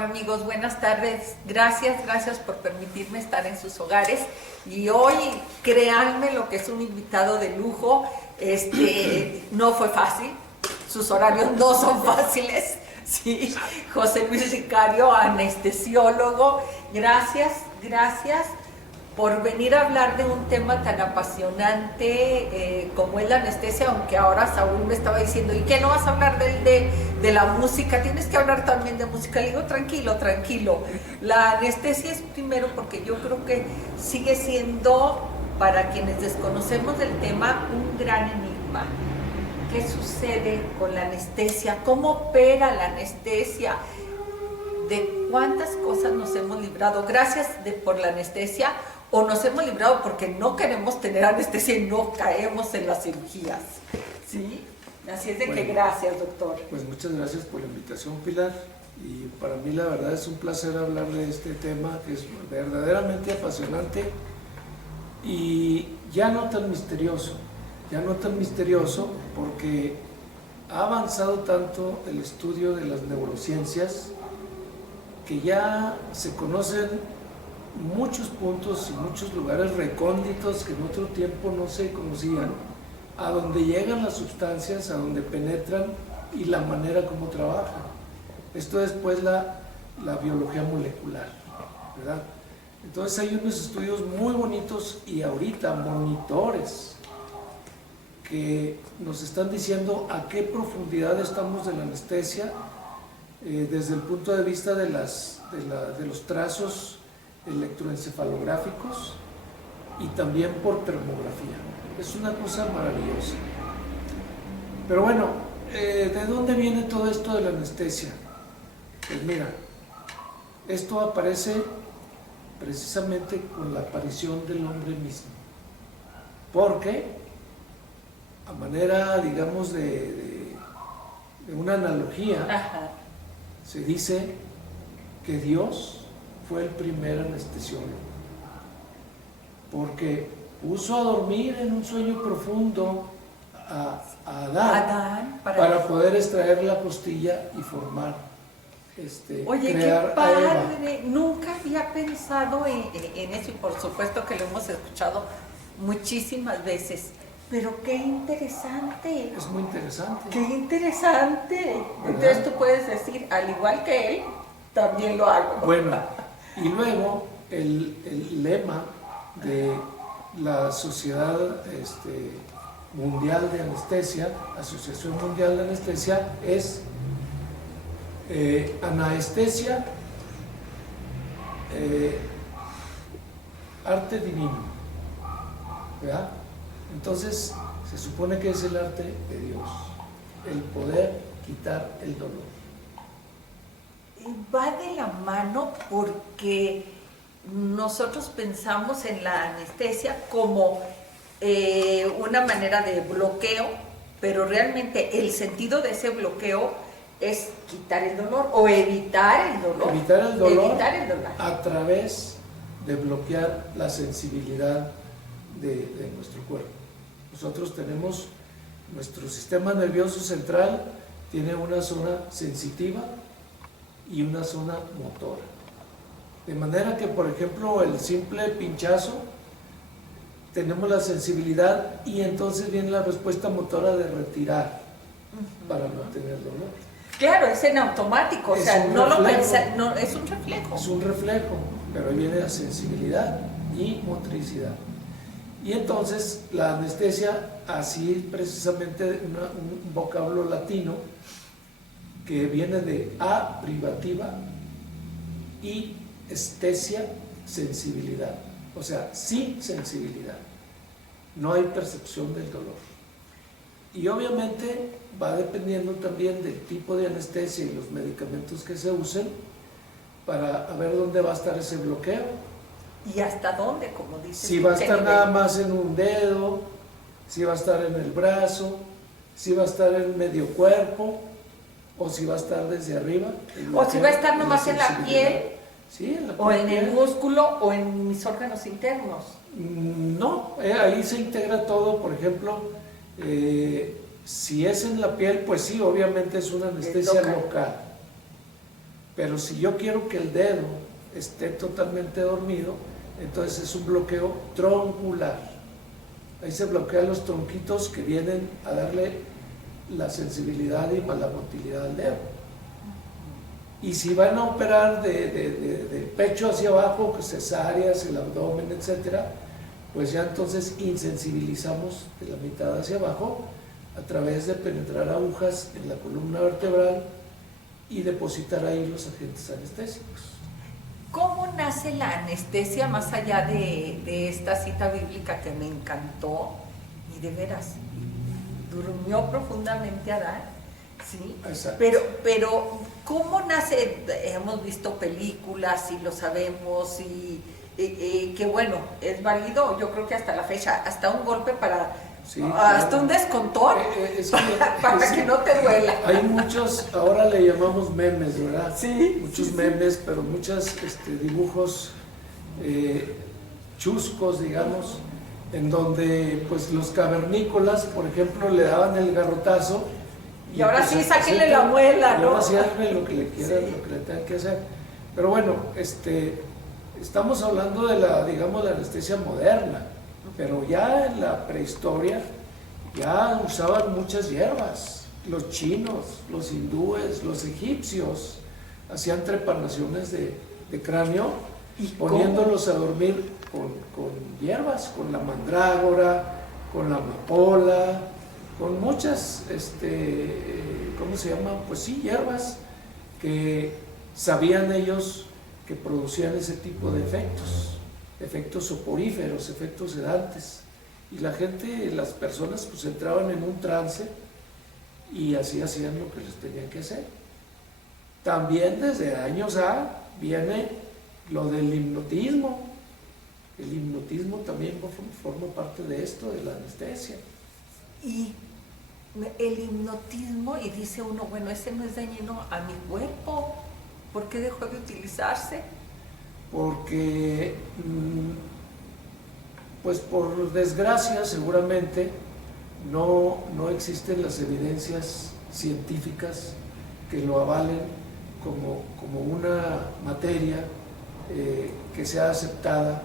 Hola amigos, buenas tardes. Gracias por permitirme estar en sus hogares. Y hoy, créanme lo que es un invitado de lujo. No fue fácil, sus horarios no son fáciles. Sí, José Luis Ricario, anestesiólogo. Gracias por venir a hablar de un tema tan apasionante como es la anestesia, aunque ahora Saúl me estaba diciendo, ¿y qué no vas a hablar de la música? Tienes que hablar también de música. Le digo, tranquilo. La anestesia es primero porque yo creo que sigue siendo, para quienes desconocemos del tema, un gran enigma. ¿Qué sucede con la anestesia? ¿Cómo opera la anestesia? ¿De cuántas cosas nos hemos librado gracias por la anestesia? ¿O nos hemos librado porque no queremos tener anestesia y no caemos en las cirugías? ¿Sí? Así es de que gracias, doctor. Pues muchas gracias por la invitación, Pilar. Y para mí la verdad es un placer hablar de este tema que es verdaderamente apasionante y ya no tan misterioso porque ha avanzado tanto el estudio de las neurociencias que ya se conocen muchos puntos y muchos lugares recónditos que en otro tiempo no se conocían, a donde llegan las sustancias, a donde penetran y la manera como trabajan. Esto es pues la biología molecular, ¿verdad? Entonces hay unos estudios muy bonitos y ahorita monitores que nos están diciendo a qué profundidad estamos de la anestesia desde el punto de vista de los trazos electroencefalográficos y también por termografía. Es una cosa maravillosa. Pero bueno, ¿de dónde viene todo esto de la anestesia? Pues mira, esto aparece precisamente con la aparición del hombre mismo. Porque, a manera, digamos, de una analogía, Ajá. se dice que Dios fue el primer anestesiólogo, porque puso a dormir en un sueño profundo a Adán para poder extraer la costilla y formar, Oye, crear qué padre. a Eva. Nunca había pensado en eso, y por supuesto que lo hemos escuchado muchísimas veces. Pero qué interesante. Es muy interesante. Qué interesante. ¿Verdad? Entonces tú puedes decir, al igual que él, también lo hago. Bueno, y luego el lema de la Sociedad Mundial de Anestesia, Asociación Mundial de Anestesia, es anestesia, arte divino, ¿verdad? Entonces se supone que es el arte de Dios, el poder quitar el dolor. Va de la mano porque nosotros pensamos en la anestesia como una manera de bloqueo, pero realmente el sentido de ese bloqueo es quitar el dolor o evitar el dolor. Evitar el dolor a través de bloquear la sensibilidad de nuestro cuerpo. Nosotros tenemos, nuestro sistema nervioso central tiene una zona sensitiva y una zona motora. De manera que, por ejemplo, el simple pinchazo, tenemos la sensibilidad y entonces viene la respuesta motora de retirar para no tener dolor. Claro, es en automático, Es o sea, un no reflejo. lo pensé, no, es un reflejo. Es un reflejo, pero ahí viene la sensibilidad y motricidad. Y entonces la anestesia, así precisamente un vocablo latino que viene de a privativa y estesia, sensibilidad, o sea, sin sensibilidad, no hay percepción del dolor. Y obviamente va dependiendo también del tipo de anestesia y los medicamentos que se usen para ver dónde va a estar ese bloqueo. ¿Y hasta dónde, como dices? Si va a estar nada más en un dedo, si va a estar en el brazo, si va a estar en medio cuerpo, o si va a estar desde arriba. O si va a estar nomás en la piel, sí, en la o en piel. el músculo, o en mis órganos internos. No, ahí se integra todo. Por ejemplo, si es en la piel, pues sí, obviamente es una anestesia local. Pero si yo quiero que el dedo esté totalmente dormido, entonces es un bloqueo troncular. Ahí se bloquean los tronquitos que vienen a darle la sensibilidad y la motilidad al dedo. Y si van a operar del pecho hacia abajo, cesáreas, el abdomen, etcétera, pues ya entonces insensibilizamos de la mitad hacia abajo a través de penetrar agujas en la columna vertebral y depositar ahí los agentes anestésicos. ¿Cómo nace la anestesia más allá de esta cita bíblica que me encantó? Y de veras, durmió profundamente Adán, ¿sí? Exacto. Pero ¿cómo nace? Hemos visto películas y lo sabemos y que bueno, es válido, yo creo que hasta la fecha, hasta un golpe para... Sí, hasta claro. un descontón para que no te duela. Hay muchos, ahora le llamamos memes, ¿verdad? Sí. Muchos memes, pero muchos dibujos chuscos, digamos, en donde pues los cavernícolas, por ejemplo, le daban el garrotazo. Y ahora sí, pues, sáquenle la muela, y ¿no? ahora sí hazme lo que le quieran, Sí. lo que le tengan que hacer. Pero bueno, estamos hablando de la, digamos, la anestesia moderna. Pero ya en la prehistoria ya usaban muchas hierbas. Los chinos, los hindúes, los egipcios hacían trepanaciones de cráneo ¿Y poniéndolos a dormir con hierbas, con la mandrágora, con la amapola, con muchas, ¿cómo se llama? Pues sí, hierbas que sabían ellos que producían ese tipo de efectos soporíferos, efectos sedantes, y la gente, las personas pues entraban en un trance y así hacían lo que les tenían que hacer. También desde años A viene lo del hipnotismo. El hipnotismo también forma parte de esto, de la anestesia. Y el hipnotismo, y dice uno, bueno, ese no es dañino a mi cuerpo, ¿por qué dejó de utilizarse? Porque, pues por desgracia, seguramente no existen las evidencias científicas que lo avalen como una materia que sea aceptada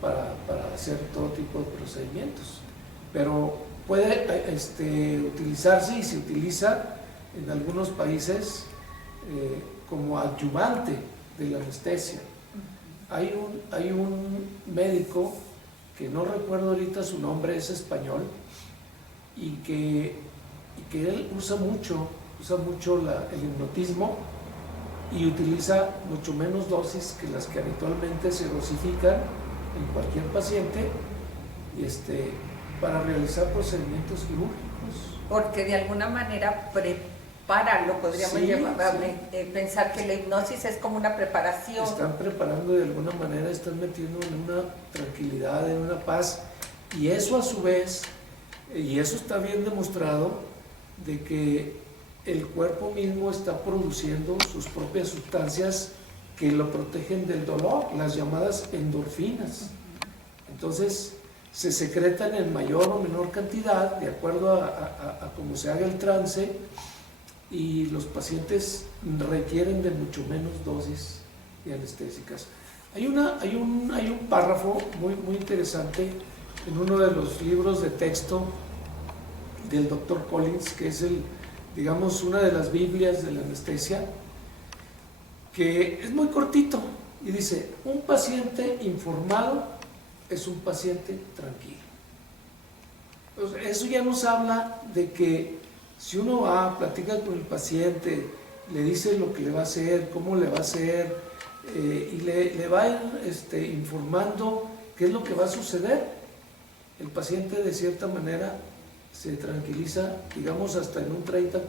para hacer todo tipo de procedimientos. Pero puede utilizarse y se utiliza en algunos países como adyuvante de la anestesia. Hay un médico que no recuerdo ahorita su nombre, es español, y que él usa mucho el hipnotismo y utiliza mucho menos dosis que las que habitualmente se dosifican en cualquier paciente para realizar procedimientos quirúrgicos. Porque de alguna manera prepara, lo podríamos pensar que la hipnosis es como una preparación. Están preparando de alguna manera, están metiendo en una tranquilidad, en una paz, y eso a su vez, y eso está bien demostrado, de que el cuerpo mismo está produciendo sus propias sustancias que lo protegen del dolor, las llamadas endorfinas. Entonces se secretan en mayor o menor cantidad de acuerdo a cómo se haga el trance, y los pacientes requieren de mucho menos dosis de anestésicas. Hay un párrafo muy interesante en uno de los libros de texto del Dr. Collins, que es digamos, una de las Biblias de la anestesia, que es muy cortito y dice: un paciente informado es un paciente tranquilo. Entonces, eso ya nos habla de que si uno va, platica con el paciente, le dice lo que le va a hacer, cómo le va a hacer, y le va informando qué es lo que va a suceder, el paciente de cierta manera se tranquiliza, digamos, hasta en un 30-40%.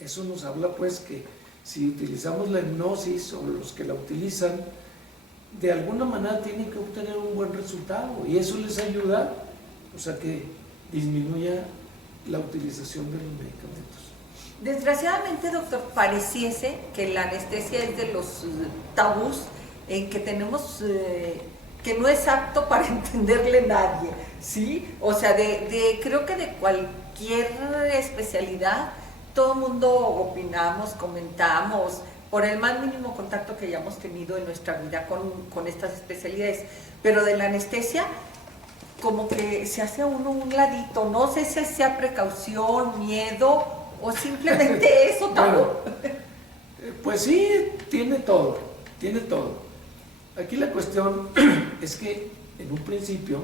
Eso nos habla pues que si utilizamos la hipnosis, o los que la utilizan, de alguna manera tienen que obtener un buen resultado, y eso les ayuda pues a que disminuya la utilización de los medicamentos. Desgraciadamente, doctor, pareciese que la anestesia es de los tabús en que tenemos, que no es apto para entenderle nadie, ¿sí? O sea, creo que de cualquier especialidad todo el mundo opinamos, comentamos, por el más mínimo contacto que hayamos tenido en nuestra vida con estas especialidades. Pero de la anestesia, como que se hace uno un ladito, no sé si sea precaución, miedo o simplemente eso también. Bueno, pues sí, tiene todo, tiene todo. Aquí la cuestión es que en un principio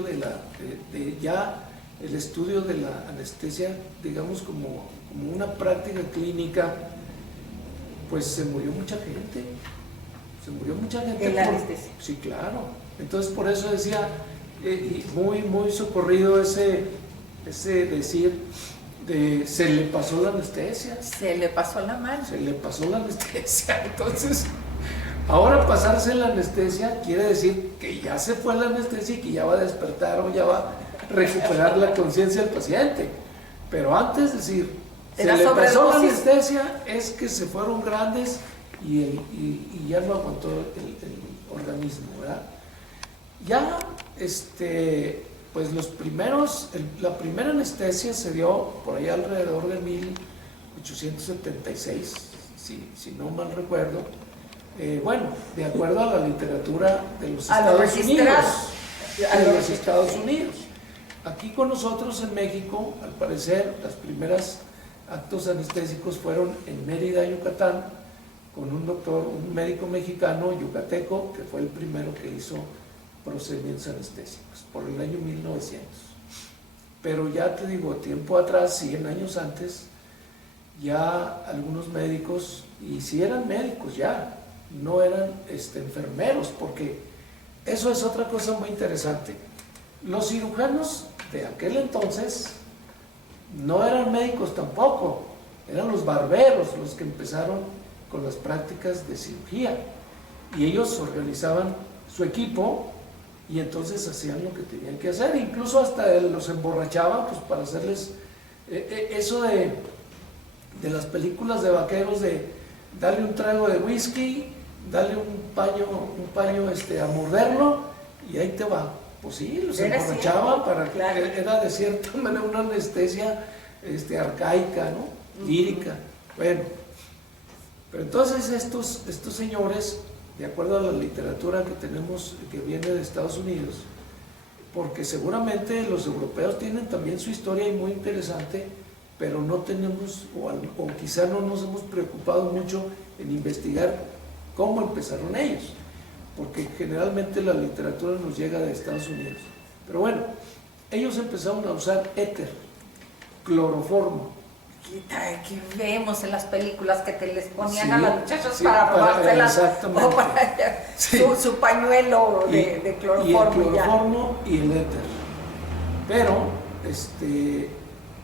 de ya el estudio de la anestesia, digamos como una práctica clínica, pues se murió mucha gente. ¿En la anestesia? Sí, claro. Entonces por eso decía, y muy socorrido ese decir de se le pasó la anestesia. Se le pasó la mano. Se le pasó la anestesia. Entonces, ahora pasarse la anestesia quiere decir que ya se fue la anestesia y que ya va a despertar o ya va a recuperar la conciencia del paciente. Pero antes de decir, se le pasó la anestesia, es que se fueron grandes y ya no aguantó el organismo, ¿verdad? Ya, pues la primera anestesia se dio por allá alrededor de 1876, si no mal recuerdo. Bueno, de acuerdo a la literatura de los Estados Unidos. Aquí con nosotros en México, al parecer, las primeras actos anestésicos fueron en Mérida, Yucatán, con un médico mexicano yucateco, que fue el primero que hizo procedimientos anestésicos, por el año 1900. Pero ya te digo, tiempo atrás, 100 años antes, ya algunos médicos, y si eran médicos ya, no eran enfermeros, porque eso es otra cosa muy interesante. Los cirujanos de aquel entonces no eran médicos tampoco, eran los barberos los que empezaron con las prácticas de cirugía, y ellos organizaban su equipo y entonces hacían lo que tenían que hacer, incluso hasta los emborrachaban pues para hacerles eso de las películas de vaqueros, de darle un trago de whisky, darle un paño a morderlo y ahí te va. Pues sí, los emborrachaban para que era de cierta manera una anestesia arcaica, ¿no? Lírica. Bueno, pero entonces estos señores, de acuerdo a la literatura que tenemos, que viene de Estados Unidos, porque seguramente los europeos tienen también su historia y muy interesante, pero no tenemos, o quizá no nos hemos preocupado mucho en investigar cómo empezaron ellos, porque generalmente la literatura nos llega de Estados Unidos. Pero bueno, ellos empezaron a usar éter, cloroformo. Que vemos en las películas que te les ponían Sí, a las muchachas sí, para robárselas, exactamente. o para su pañuelo de cloroformo. Y el cloroformo y el éter. Pero,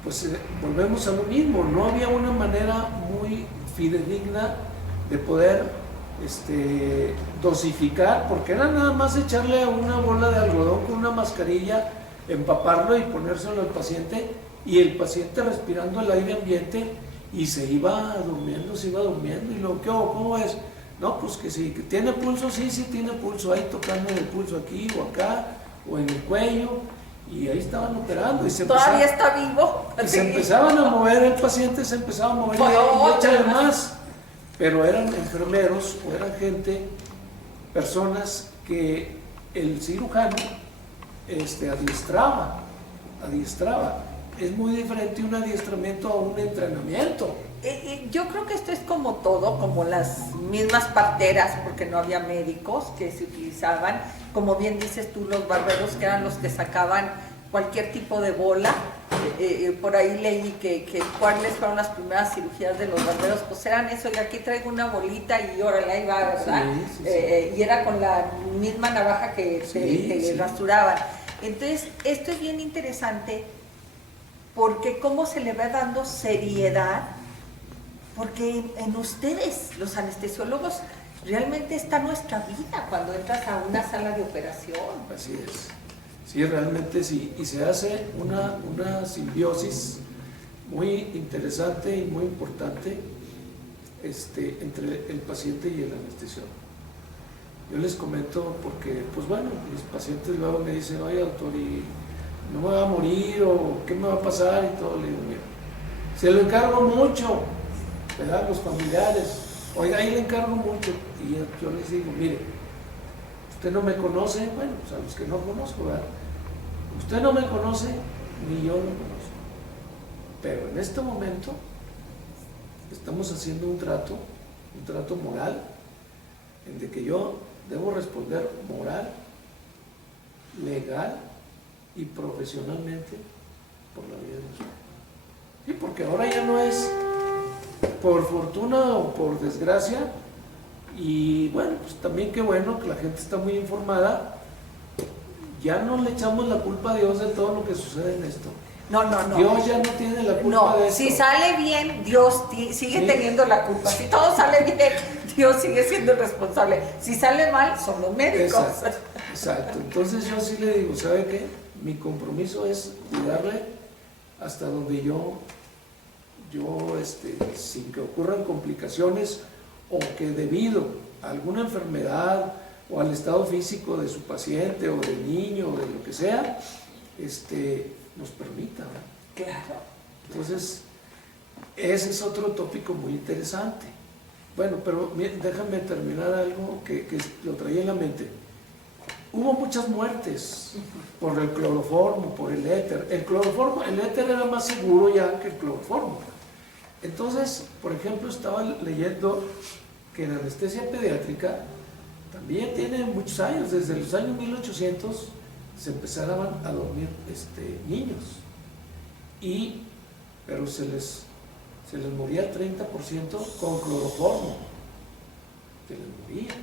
pues volvemos a lo mismo, no había una manera muy fidedigna de poder dosificar, porque era nada más echarle a una bola de algodón con una mascarilla, empaparlo y ponérselo al paciente, y el paciente respirando el aire ambiente y se iba durmiendo, y luego, ¿cómo es? No, pues que sí, que tiene pulso, sí tiene pulso, ahí tocando el pulso aquí o acá, o en el cuello, y ahí estaban operando. Y todavía está vivo. Y se empezaban a mover, el paciente se empezaba a mover y échale más. Pero eran enfermeros o eran personas que el cirujano adiestraba. Es muy diferente un adiestramiento a un entrenamiento. Yo creo que esto es como todo, como las mismas parteras, porque no había médicos que se utilizaban, como bien dices tú, los barberos, que eran los que sacaban cualquier tipo de bola. Por ahí leí que cuáles fueron las primeras cirugías de los barberos, pues eran eso, y aquí traigo una bolita y órale, ahí va, ¿verdad? Sí. Y era con la misma navaja que rasuraban. Entonces, esto es bien interesante, porque cómo se le va dando seriedad, porque en ustedes, los anestesiólogos, realmente está nuestra vida cuando entras a una sala de operación. Así es. Sí, realmente sí, y se hace una simbiosis muy interesante y muy importante entre el paciente y el anestesiólogo. Yo les comento porque, pues bueno, mis pacientes luego me dicen, oye doctor, ¿y no me va a morir o qué me va a pasar? Y todo, le digo, mira, Se lo encargo mucho, ¿verdad? Los familiares. Oiga, ahí le encargo mucho. Y yo les digo, mire, usted no me conoce, bueno, pues a los que no conozco, ¿verdad? Usted no me conoce, ni yo lo conozco. Pero en este momento estamos haciendo un trato moral, en de que yo debo responder moral, legal y profesionalmente por la vida de los hijos. Sí, porque ahora ya no es por fortuna o por desgracia, y bueno, pues también qué bueno que la gente está muy informada. Ya no le echamos la culpa a Dios de todo lo que sucede en esto. No. Dios ya no tiene la culpa de esto. Si sale bien, Dios sigue teniendo la culpa. Si todo sale bien, Dios sigue siendo el responsable. Si sale mal, son los médicos. Exacto. Entonces yo sí le digo, ¿sabe qué? Mi compromiso es cuidarle hasta donde yo sin que ocurran complicaciones o que debido a alguna enfermedad o al estado físico de su paciente o del niño o de lo que sea, nos permita, ¿verdad? Claro. Entonces, ese es otro tópico muy interesante. Bueno, pero déjame terminar algo que lo traía en la mente. Hubo muchas muertes por el cloroformo, por el éter. El éter era más seguro ya que el cloroformo. Entonces, por ejemplo, estaba leyendo que en anestesia pediátrica también tiene muchos años, desde los años 1800 se empezaban a dormir niños, pero se les moría el 30% con cloroformo, se les moría,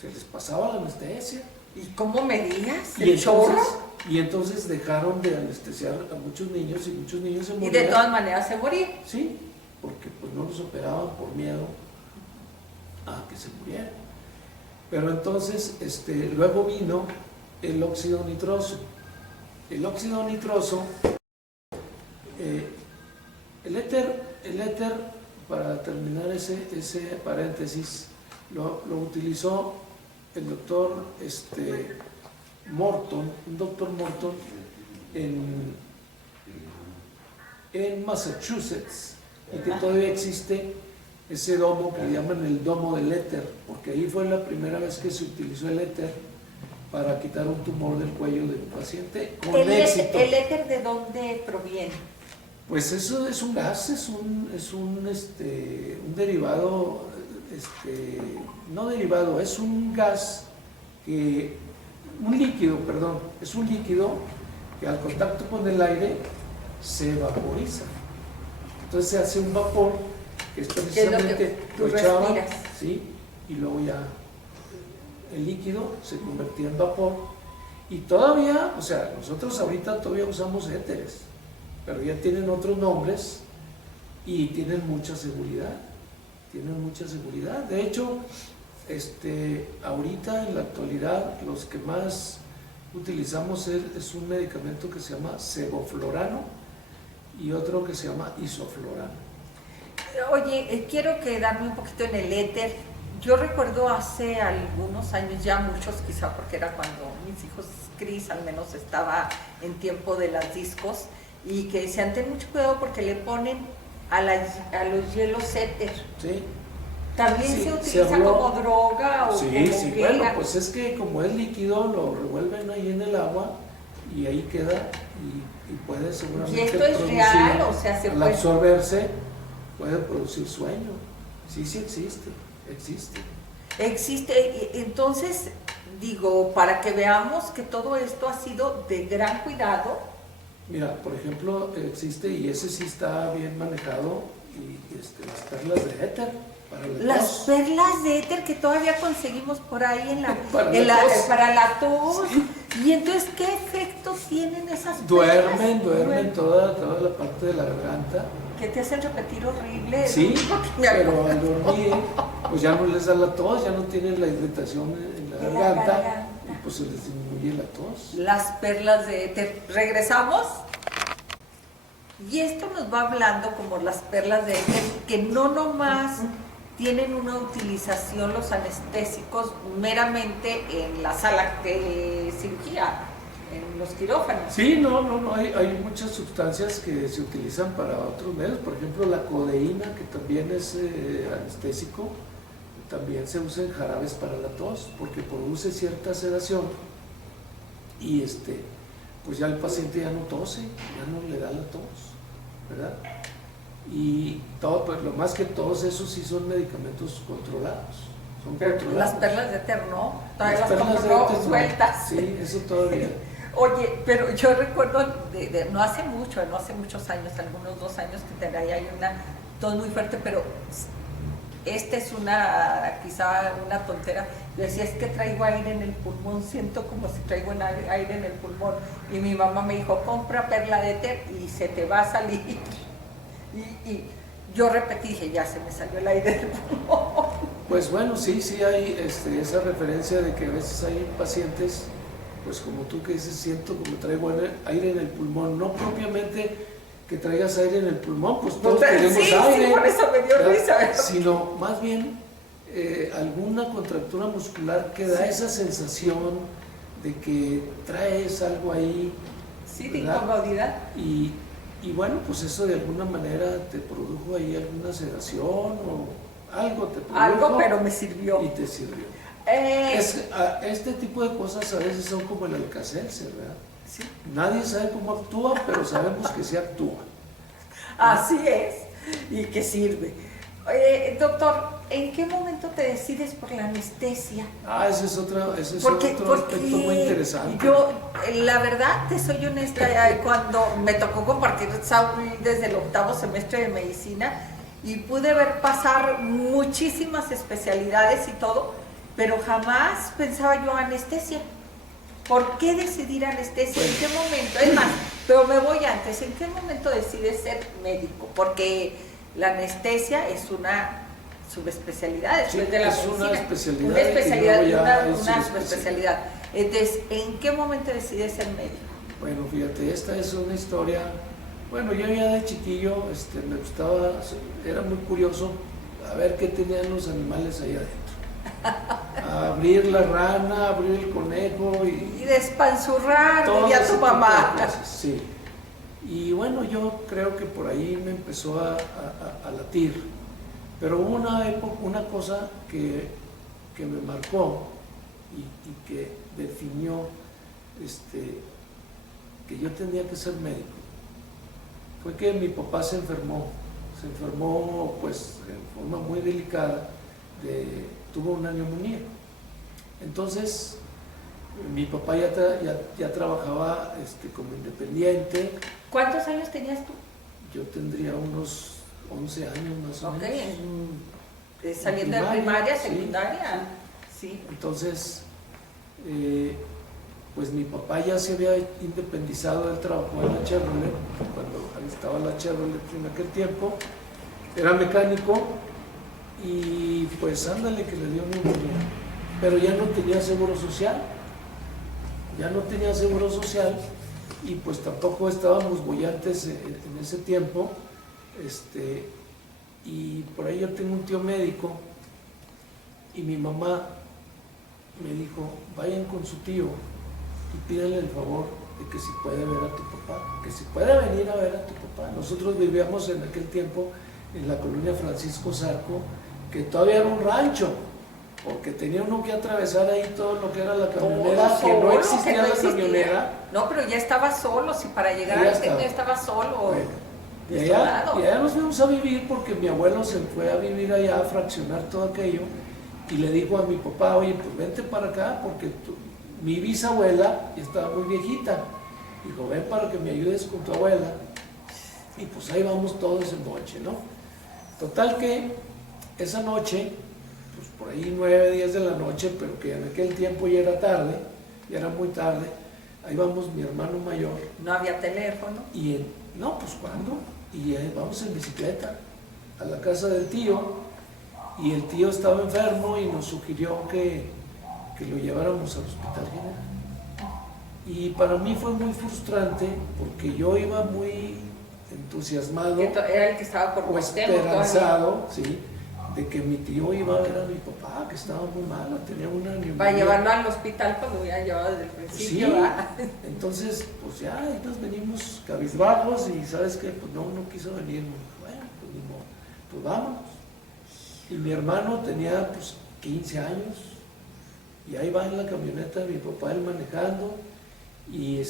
se les pasaba la anestesia. ¿Y cómo medías? ¿El chorro? Y entonces dejaron de anestesiar a muchos niños y muchos niños se morían. Y de todas maneras se morían. Sí, porque pues no los operaban por miedo a que se murieran. Pero entonces luego vino el óxido nitroso. El óxido nitroso, el éter, para terminar ese paréntesis, lo utilizó el doctor Morton, un doctor Morton en Massachusetts, y que todavía existe ese domo que le llaman el domo del éter, porque ahí fue la primera vez que se utilizó el éter para quitar un tumor del cuello de un paciente con éxito. ¿El éter de dónde proviene? Pues eso es un gas, es un derivado, no derivado, es un gas es un líquido que al contacto con el aire se vaporiza. Entonces se hace un vapor que es precisamente lo echaban, ¿sí? Y luego ya el líquido se convertía en vapor. Y todavía, o sea, nosotros ahorita todavía usamos éteres, pero ya tienen otros nombres y tienen mucha seguridad. De hecho, ahorita en la actualidad los que más utilizamos es un medicamento que se llama sevoflurano y otro que se llama isoflurano. Oye, quiero quedarme un poquito en el éter. Yo recuerdo hace algunos años, ya muchos quizá, porque era cuando mis hijos, Cris al menos, estaba en tiempo de las discos, y que decían, ten mucho cuidado porque le ponen a los hielos éter. Sí. ¿También se utiliza como droga? O sí, como bueno, pues es que como es líquido, lo revuelven ahí en el agua y ahí queda y puede seguramente ¿Y esto es real? O sea, al absorberse puede producir sueño. Sí existe. Existe. Entonces, digo, para que veamos que todo esto ha sido de gran cuidado. Mira, por ejemplo, existe, y ese sí está bien manejado, y las perlas de éter para la tos. Perlas de éter que todavía conseguimos por ahí para la tos. Sí. Y entonces, ¿qué efectos tienen esas perlas? Duermen toda la parte de la garganta. Que te hacen repetir horrible. Sí, pero al dormir, pues ya no les da la tos, ya no tienen la irritación en la garganta, y pues se les disminuye la tos. Las perlas de éter. ¿Regresamos? Y esto nos va hablando como las perlas de éter, que no nomás tienen una utilización los anestésicos meramente en la sala de cirugía. en los quirófanos. Sí, no, hay muchas sustancias que se utilizan para otros medios, por ejemplo la codeína, que también es anestésico, también se usa en jarabes para la tos, porque produce cierta sedación y pues ya el paciente ya no tose, ya no le da la tos, ¿verdad? Y todo, pues lo más que todos esos sí son medicamentos controlados. Son Pero controlados. las perlas de éter no, todavía las perlas de compro éter no. sueltas. Sí, eso todavía. Oye, pero yo recuerdo no hace muchos años, algunos 2 años, que tenía ahí una tos muy fuerte, pero esta es quizá una tontera. Yo decía, es que traigo aire en el pulmón, siento como si traigo aire en el pulmón. Y mi mamá me dijo, compra perla de éter y se te va a salir. Y yo repetí, dije, ya se me salió el aire del pulmón. Pues bueno, sí hay esa referencia de que a veces hay pacientes, pues como tú que dices, siento como traigo aire en el pulmón, no propiamente que traigas aire en el pulmón, pues todos tenemos aire. Sí, por eso me dio risa. Sino más bien alguna contractura muscular que da esa sensación de que traes algo ahí. Sí, de incomodidad. Y bueno, pues eso de alguna manera te produjo ahí alguna sedación o algo te produjo. Algo, pero me sirvió. Y te sirvió. Este tipo de cosas a veces son como el Alka-Seltzer, ¿verdad? Sí. Nadie sabe cómo actúa, pero sabemos que sí actúa. Así es, y que sirve. Doctor, ¿en qué momento te decides por la anestesia? Ese es otro aspecto muy interesante. Yo, la verdad, te soy honesta, cuando me tocó compartir desde el 8º semestre de medicina y pude ver pasar muchísimas especialidades y todo, pero jamás pensaba yo anestesia. ¿Por qué decidir anestesia? ¿En qué momento? Es más, pero me voy antes. ¿En qué momento decides ser médico? Porque la anestesia es una subespecialidad después de la medicina. Una especialidad. Una especialidad, una subespecialidad. Entonces, ¿en qué momento decides ser médico? Bueno, fíjate, esta es una historia. Bueno, yo ya de chiquillo me gustaba, era muy curioso a ver qué tenían los animales ahí adentro. A abrir la rana, abrir el conejo y despanzurrar, diría tu mamá. Sí. Y bueno, yo creo que por ahí me empezó a latir. Pero hubo una cosa que me marcó y que definió que yo tenía que ser médico. Fue que mi papá se enfermó pues en forma muy delicada, tuvo una neumonía. Entonces mi papá ya trabajaba como independiente. ¿Cuántos años tenías tú? Yo tendría unos 11 años más o menos. Saliendo de primaria, secundaria. Sí. Entonces, pues mi papá ya se había independizado, él trabajó en la Chevrolet, cuando estaba la Chevrolet en aquel tiempo, era mecánico y pues ándale que le dio neumonía, pero ya no tenía seguro social, y pues tampoco estábamos bollantes en ese tiempo, y por ahí yo tengo un tío médico y mi mamá me dijo, vayan con su tío y pídanle el favor de que si puede ver a tu papá, que si puede venir a ver a tu papá. Nosotros vivíamos en aquel tiempo en la colonia Francisco Zarco, que todavía era un rancho, porque tenía uno que atravesar ahí todo lo que era la camionera, que no existía la camionera. No, pero ya estaba solo, si para llegar al ya estaba solo. Bueno, y allá nos fuimos a vivir porque mi abuelo se fue a vivir allá a fraccionar todo aquello y le dijo a mi papá, oye, pues vente para acá porque mi bisabuela ya estaba muy viejita. Dijo, ven para que me ayudes con tu abuela. Y pues ahí vamos todos en noche, ¿no? Total que esa noche, pues por ahí 9, 10 de la noche, pero que en aquel tiempo ya era tarde, ya era muy tarde, ahí vamos mi hermano mayor. No había teléfono. No, pues ¿cuándo? Y vamos en bicicleta a la casa del tío, y el tío estaba enfermo y nos sugirió que lo lleváramos al hospital general. Y para mí fue muy frustrante porque yo iba muy entusiasmado, Era el que estaba por o esperanzado, sí, de que mi tío iba a ver a mi papá, que estaba muy malo, tenía una neumonía. Para llevarlo al hospital cuando lo hubiera llevado desde el principio, Sí, ¿verdad? entonces, pues ya, ahí nos venimos cabizbajos y ¿sabes qué? Pues no quiso venir. Bueno, pues ni modo, pues vámonos. Y mi hermano tenía pues 15 años y ahí va en la camioneta de mi papá, él manejando y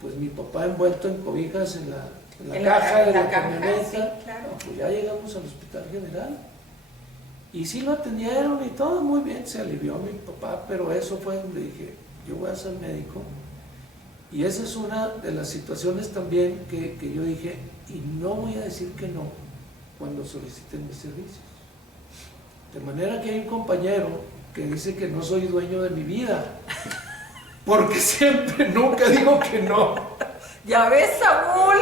pues mi papá envuelto en cobijas en la caja de la camioneta. Sí, claro. Pues ya llegamos al Hospital General y sí lo atendieron y todo muy bien, se alivió mi papá, pero eso fue donde dije, yo voy a ser médico. Y esa es una de las situaciones también que yo dije, y no voy a decir que no cuando soliciten mis servicios. De manera que hay un compañero que dice que no soy dueño de mi vida, porque siempre, nunca digo que no. Ya ves, Saúl,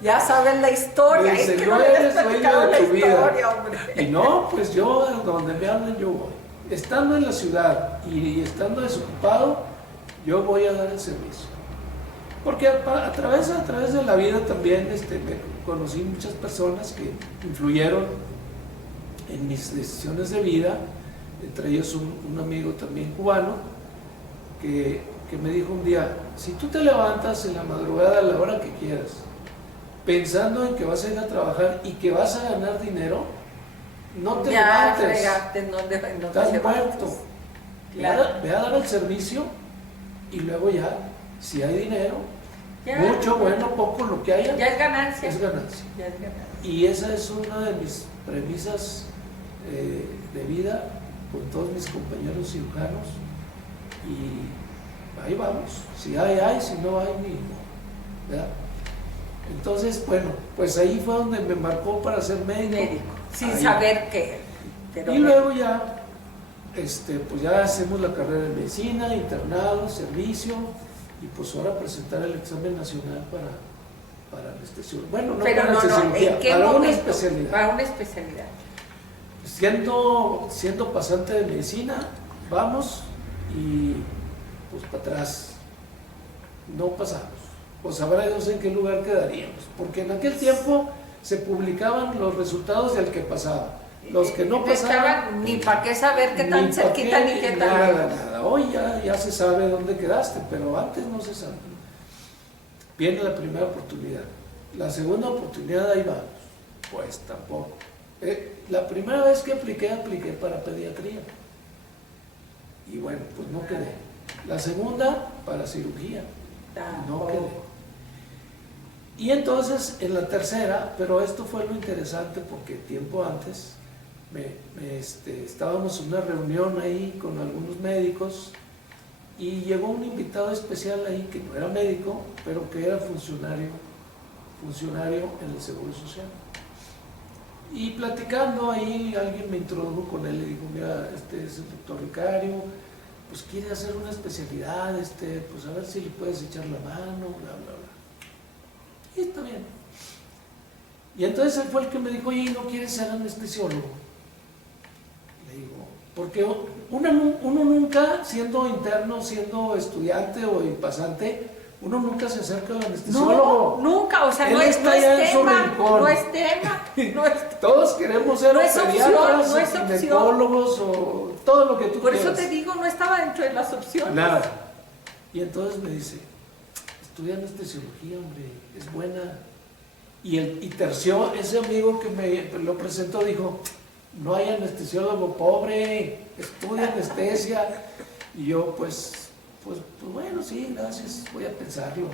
ya sabes la historia. Dice, es que no no le eres has dueño platicado de la tu vida. historia, hombre. Y no, pues yo, donde me hablen, yo voy. Estando en la ciudad y estando desocupado, yo voy a dar el servicio. Porque a través de la vida también me conocí muchas personas que influyeron en mis decisiones de vida, entre ellos un amigo también cubano, que me dijo un día, si tú te levantas en la madrugada a la hora que quieras, pensando en que vas a ir a trabajar y que vas a ganar dinero, no te ya levantes, fregaste, no estás te muerto. Claro. Ve a dar el servicio y luego ya, si hay dinero, Ya, mucho, bueno, poco, lo que haya, ya es ganancia. es ganancia. Ya es ganancia. Y esa es una de mis premisas de vida con todos mis compañeros cirujanos. Y ahí vamos. Si hay, si no hay, ni modo, ¿verdad? Entonces, bueno, pues ahí fue donde me marcó para ser médico. Sin Ahí. saber qué. Y luego ya, pues ya hacemos la carrera de medicina, internado, servicio, y pues ahora presentar el examen nacional para anestesiología. Bueno, no Pero para anestesiología, ¿en qué para momento? una especialidad. Para una especialidad. Siendo pasante de medicina, vamos y pues para atrás no pasamos. Pues sabrá Dios en qué lugar quedaríamos, porque en aquel tiempo se publicaban los resultados del que pasaba. Los que no pasaban, ni para qué saber qué ni tan pa' cerquita qué, ni qué tan nada, lejos. nada. Hoy ya se sabe dónde quedaste, pero antes no se sabe. Viene la primera oportunidad. La segunda oportunidad, ahí vamos. Pues tampoco. La primera vez que apliqué para pediatría. Y bueno, pues no quedé. La segunda, para cirugía. No quedé. Y entonces, en la tercera, pero esto fue lo interesante porque tiempo antes, estábamos en una reunión ahí con algunos médicos y llegó un invitado especial ahí que no era médico, pero que era funcionario en el Seguro Social. Y platicando ahí, alguien me introdujo con él y dijo, mira, este es el doctor Vicario, pues quiere hacer una especialidad, pues a ver si le puedes echar la mano, bla, bla, bla. Y está bien. Y entonces él fue el que me dijo, oye, ¿no quieres ser anestesiólogo? Le digo, porque uno nunca, siendo interno, siendo estudiante o pasante, uno nunca se acerca al anestesiólogo. No, nunca, o sea, Él no es está allá en su tema, rincón. no es tema, no es Todos queremos ser No es opción, pediatras, no es opción. ginecólogos o todo lo que tú Por quieras. eso te digo, no estaba dentro de las opciones. Nada. Y entonces me dice, estudia anestesiología, hombre, es buena. Y terció, ese amigo que me lo presentó dijo, no hay anestesiólogo pobre, estudia anestesia. Y yo, pues bueno, sí, gracias, voy a pensarlo.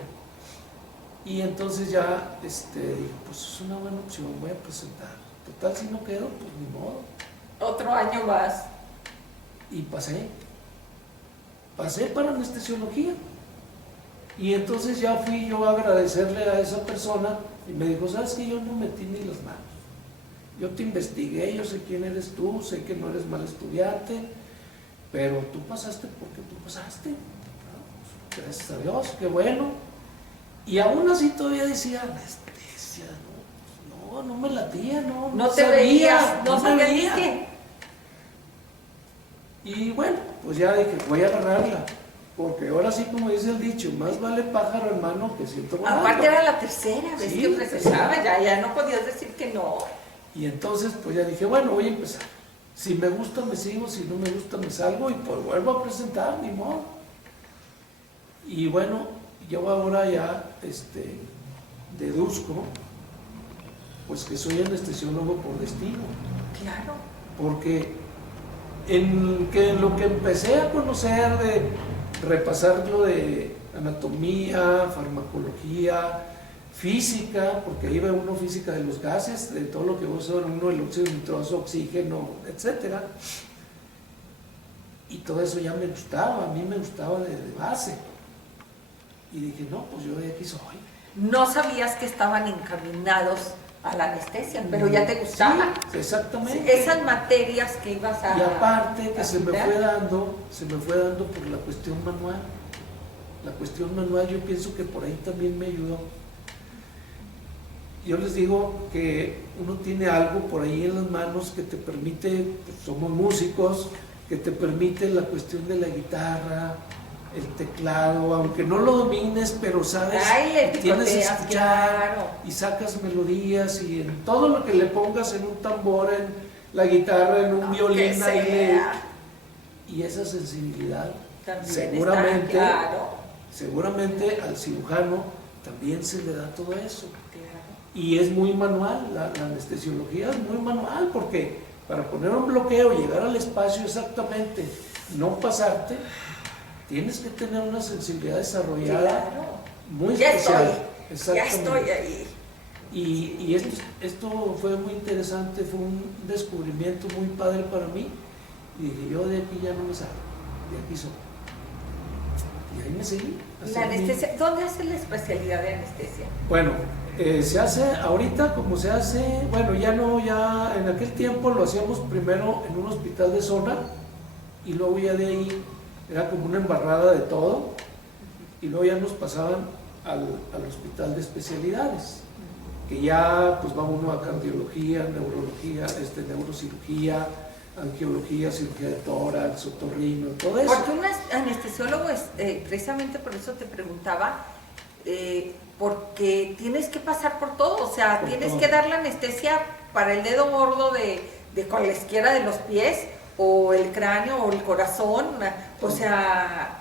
Y entonces ya dijo, pues es una buena opción, voy a presentar. Total, si no quedo, pues ni modo. Otro año más. Y pasé para anestesiología. Y entonces ya fui yo a agradecerle a esa persona y me dijo, ¿sabes qué? Yo no metí ni las manos. Yo te investigué, yo sé quién eres tú, sé que no eres mal estudiante, pero tú pasaste porque tú pasaste. ¿No? Gracias a Dios, qué bueno. Y aún así todavía decía, anestesia, no me latía, No te sabía, veías, no me sabías veía. ni qué. Y bueno, pues ya dije, voy a agarrarla. Porque ahora sí, como dice el dicho, más vale pájaro en mano que ciento volando. Aparte era la tercera vez Sí, que presentaba, ya no podías decir que no. Y entonces pues ya dije, bueno, voy a empezar. Si me gusta me sigo, si no me gusta me salgo y pues vuelvo a presentar, ni modo. Y bueno, yo ahora ya deduzco pues que soy anestesiólogo por destino. Claro. Porque en lo que empecé a conocer, de repasar lo de anatomía, farmacología, física, porque ahí ve uno física de los gases, de todo lo que usa uno, el óxido nitroso, oxígeno, etcétera. Y todo eso ya me gustaba, a mí me gustaba de base. Y dije, no, pues yo de aquí soy. No sabías que estaban encaminados a la anestesia, pero ya te gustaba. Sí, exactamente. Sí, esas materias que ibas a... Y aparte que se me quitar. fue dando por la cuestión manual. La cuestión manual yo pienso que por ahí también me ayudó. Yo les digo que uno tiene algo por ahí en las manos que te permite, pues somos músicos, que te permite la cuestión de la guitarra, el teclado, aunque no lo domines, pero sabes, tienes que escuchar, claro. y sacas melodías, y en todo lo que le pongas, en un tambor, en la guitarra, en un violín, y esa sensibilidad también seguramente, está, claro. seguramente al cirujano también se le da todo eso. Claro. Y es muy manual, la anestesiología es muy manual, porque para poner un bloqueo, llegar al espacio exactamente, no pasarte, tienes que tener una sensibilidad desarrollada, claro. muy Ya especial. Ya estoy ahí. Y esto fue muy interesante, fue un descubrimiento muy padre para mí. Y dije, yo de aquí ya no me salgo, de aquí soy. Y ahí me seguí. La anestesia, ¿dónde hace la especialidad de anestesia? Bueno, se hace ahorita como se hace, bueno, ya en aquel tiempo lo hacíamos primero en un hospital de zona, y luego ya de ahí era como una embarrada de todo, y luego ya nos pasaban al hospital de especialidades, que ya pues va uno a cardiología, neurología, neurocirugía, angiología, cirugía de tórax, otorrino, todo eso. Porque un anestesiólogo es, precisamente por eso te preguntaba, porque tienes que pasar por todo, o sea, tienes que dar la anestesia para el dedo gordo de cualesquiera de los pies, o el cráneo, o el corazón, o sea,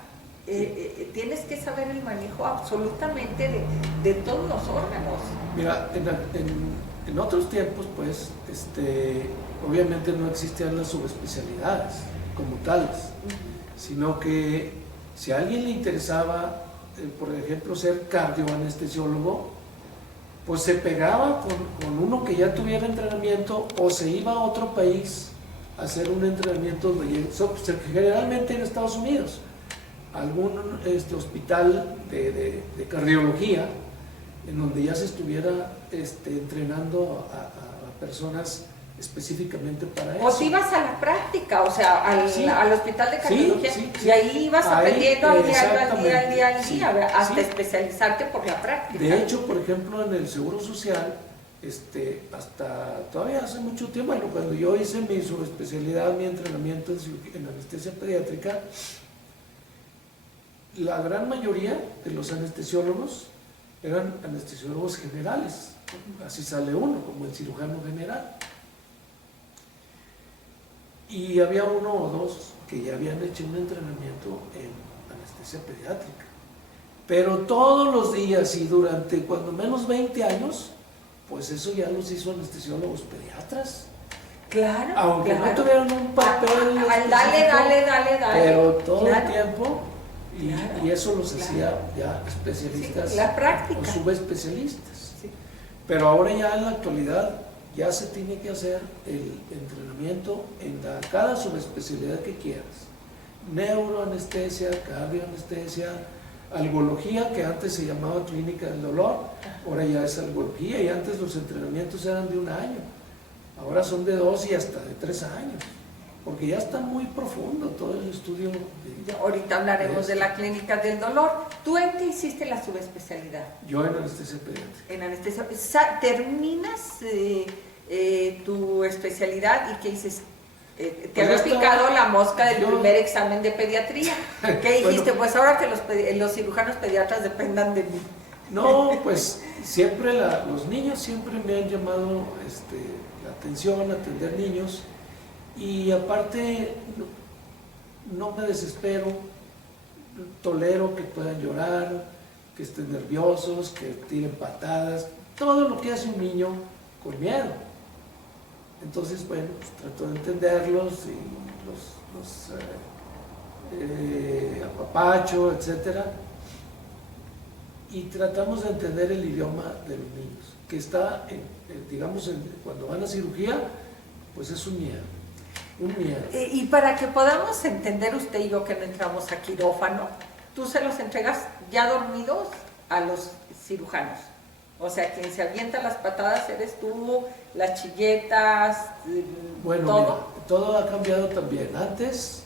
tienes que saber el manejo absolutamente de todos los órganos. Mira, en otros tiempos, pues, obviamente no existían las subespecialidades como tales, sino que si a alguien le interesaba, por ejemplo, ser cardioanestesiólogo, pues se pegaba con uno que ya tuviera entrenamiento, o se iba a otro país a hacer un entrenamiento, generalmente en Estados Unidos, algún hospital de cardiología, en donde ya se estuviera entrenando a personas específicamente para eso. O si ibas a la práctica, o sea, al hospital de cardiología, sí, y ahí ibas aprendiendo al día, hasta sí. especializarte por la práctica. De hecho, por ejemplo, en el Seguro Social, hasta todavía hace mucho tiempo, cuando yo hice mi subespecialidad, mi entrenamiento en anestesia pediátrica, la gran mayoría de los anestesiólogos eran anestesiólogos generales, así sale uno, como el cirujano general. Y había uno o dos que ya habían hecho un entrenamiento en anestesia pediátrica. Pero todos los días y durante cuando menos 20 años, pues eso ya los hizo anestesiólogos pediatras. Claro. Aunque no tuvieran un papel dale. pero todo el tiempo, y eso los hacía ya especialistas, sí, la práctica, o subespecialistas. Sí. Pero ahora ya en la actualidad ya se tiene que hacer el entrenamiento en cada subespecialidad que quieras. Neuroanestesia, cardioanestesia, algología, que antes se llamaba clínica del dolor, ahora ya es algología, y antes los entrenamientos eran de 1 año, ahora son de 2 y hasta de 3 años, porque ya está muy profundo todo el estudio. Ahorita hablaremos de la clínica del dolor. ¿Tú en qué hiciste la subespecialidad? Yo en anestesia pediátrica. En anestesia. ¿Terminas tu especialidad y qué dices? Te había picado la mosca del primer examen de pediatría. ¿Qué dijiste? Pues ahora que los cirujanos pediatras dependan de mí. No, pues siempre los niños siempre me han llamado la atención, atender niños, y aparte no me desespero, tolero que puedan llorar, que estén nerviosos, que tiren patadas, todo lo que hace un niño con miedo. Entonces, bueno, pues trato de entenderlos y los apapacho, etcétera. Y tratamos de entender el idioma de los niños, que está, digamos, cuando van a cirugía, pues es un miedo, un miedo. Y para que podamos entender usted y yo que no entramos a quirófano, tú se los entregas ya dormidos a los cirujanos. O sea, quien se avienta las patadas eres tú, las chilletas, bueno, todo. Mira, todo ha cambiado también. Antes,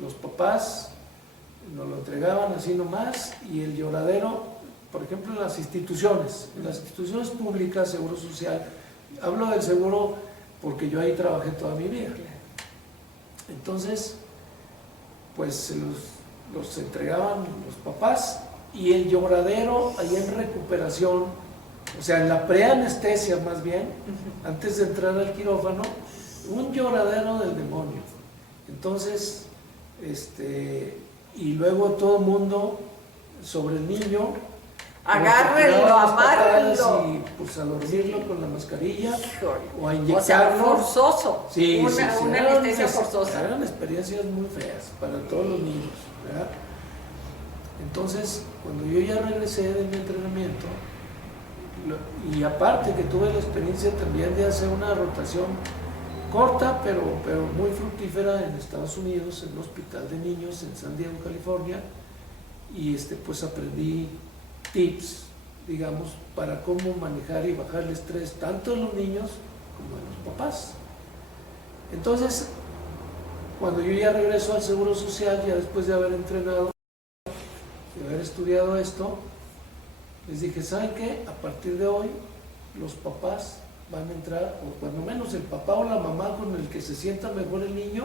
los papás nos lo entregaban así nomás, y el lloradero, por ejemplo, en las instituciones públicas, Seguro Social, hablo del seguro porque yo ahí trabajé toda mi vida. Entonces, pues se los entregaban los papás, y el lloradero ahí en recuperación, o sea, en la preanestesia más bien, antes de entrar al quirófano, un lloradero del demonio. Entonces, y luego todo el mundo sobre el niño, agárrenlo, amárrenlo, y pues a dormirlo con la mascarilla. Híjole. O a inyectarlo. O sea, forzoso. Sí, una anestesia forzosa. Eran experiencias muy feas para todos los niños, ¿verdad? Entonces, cuando yo ya regresé de mi entrenamiento, y aparte que tuve la experiencia también de hacer una rotación corta, pero muy fructífera en Estados Unidos, en un hospital de niños en San Diego, California, y pues aprendí tips, digamos, para cómo manejar y bajar el estrés tanto en los niños como en los papás. Entonces, cuando yo ya regreso al Seguro Social, ya después de haber entrenado, de haber estudiado esto, les dije, ¿saben qué? A partir de hoy, los papás van a entrar, o cuando menos el papá o la mamá con el que se sienta mejor el niño,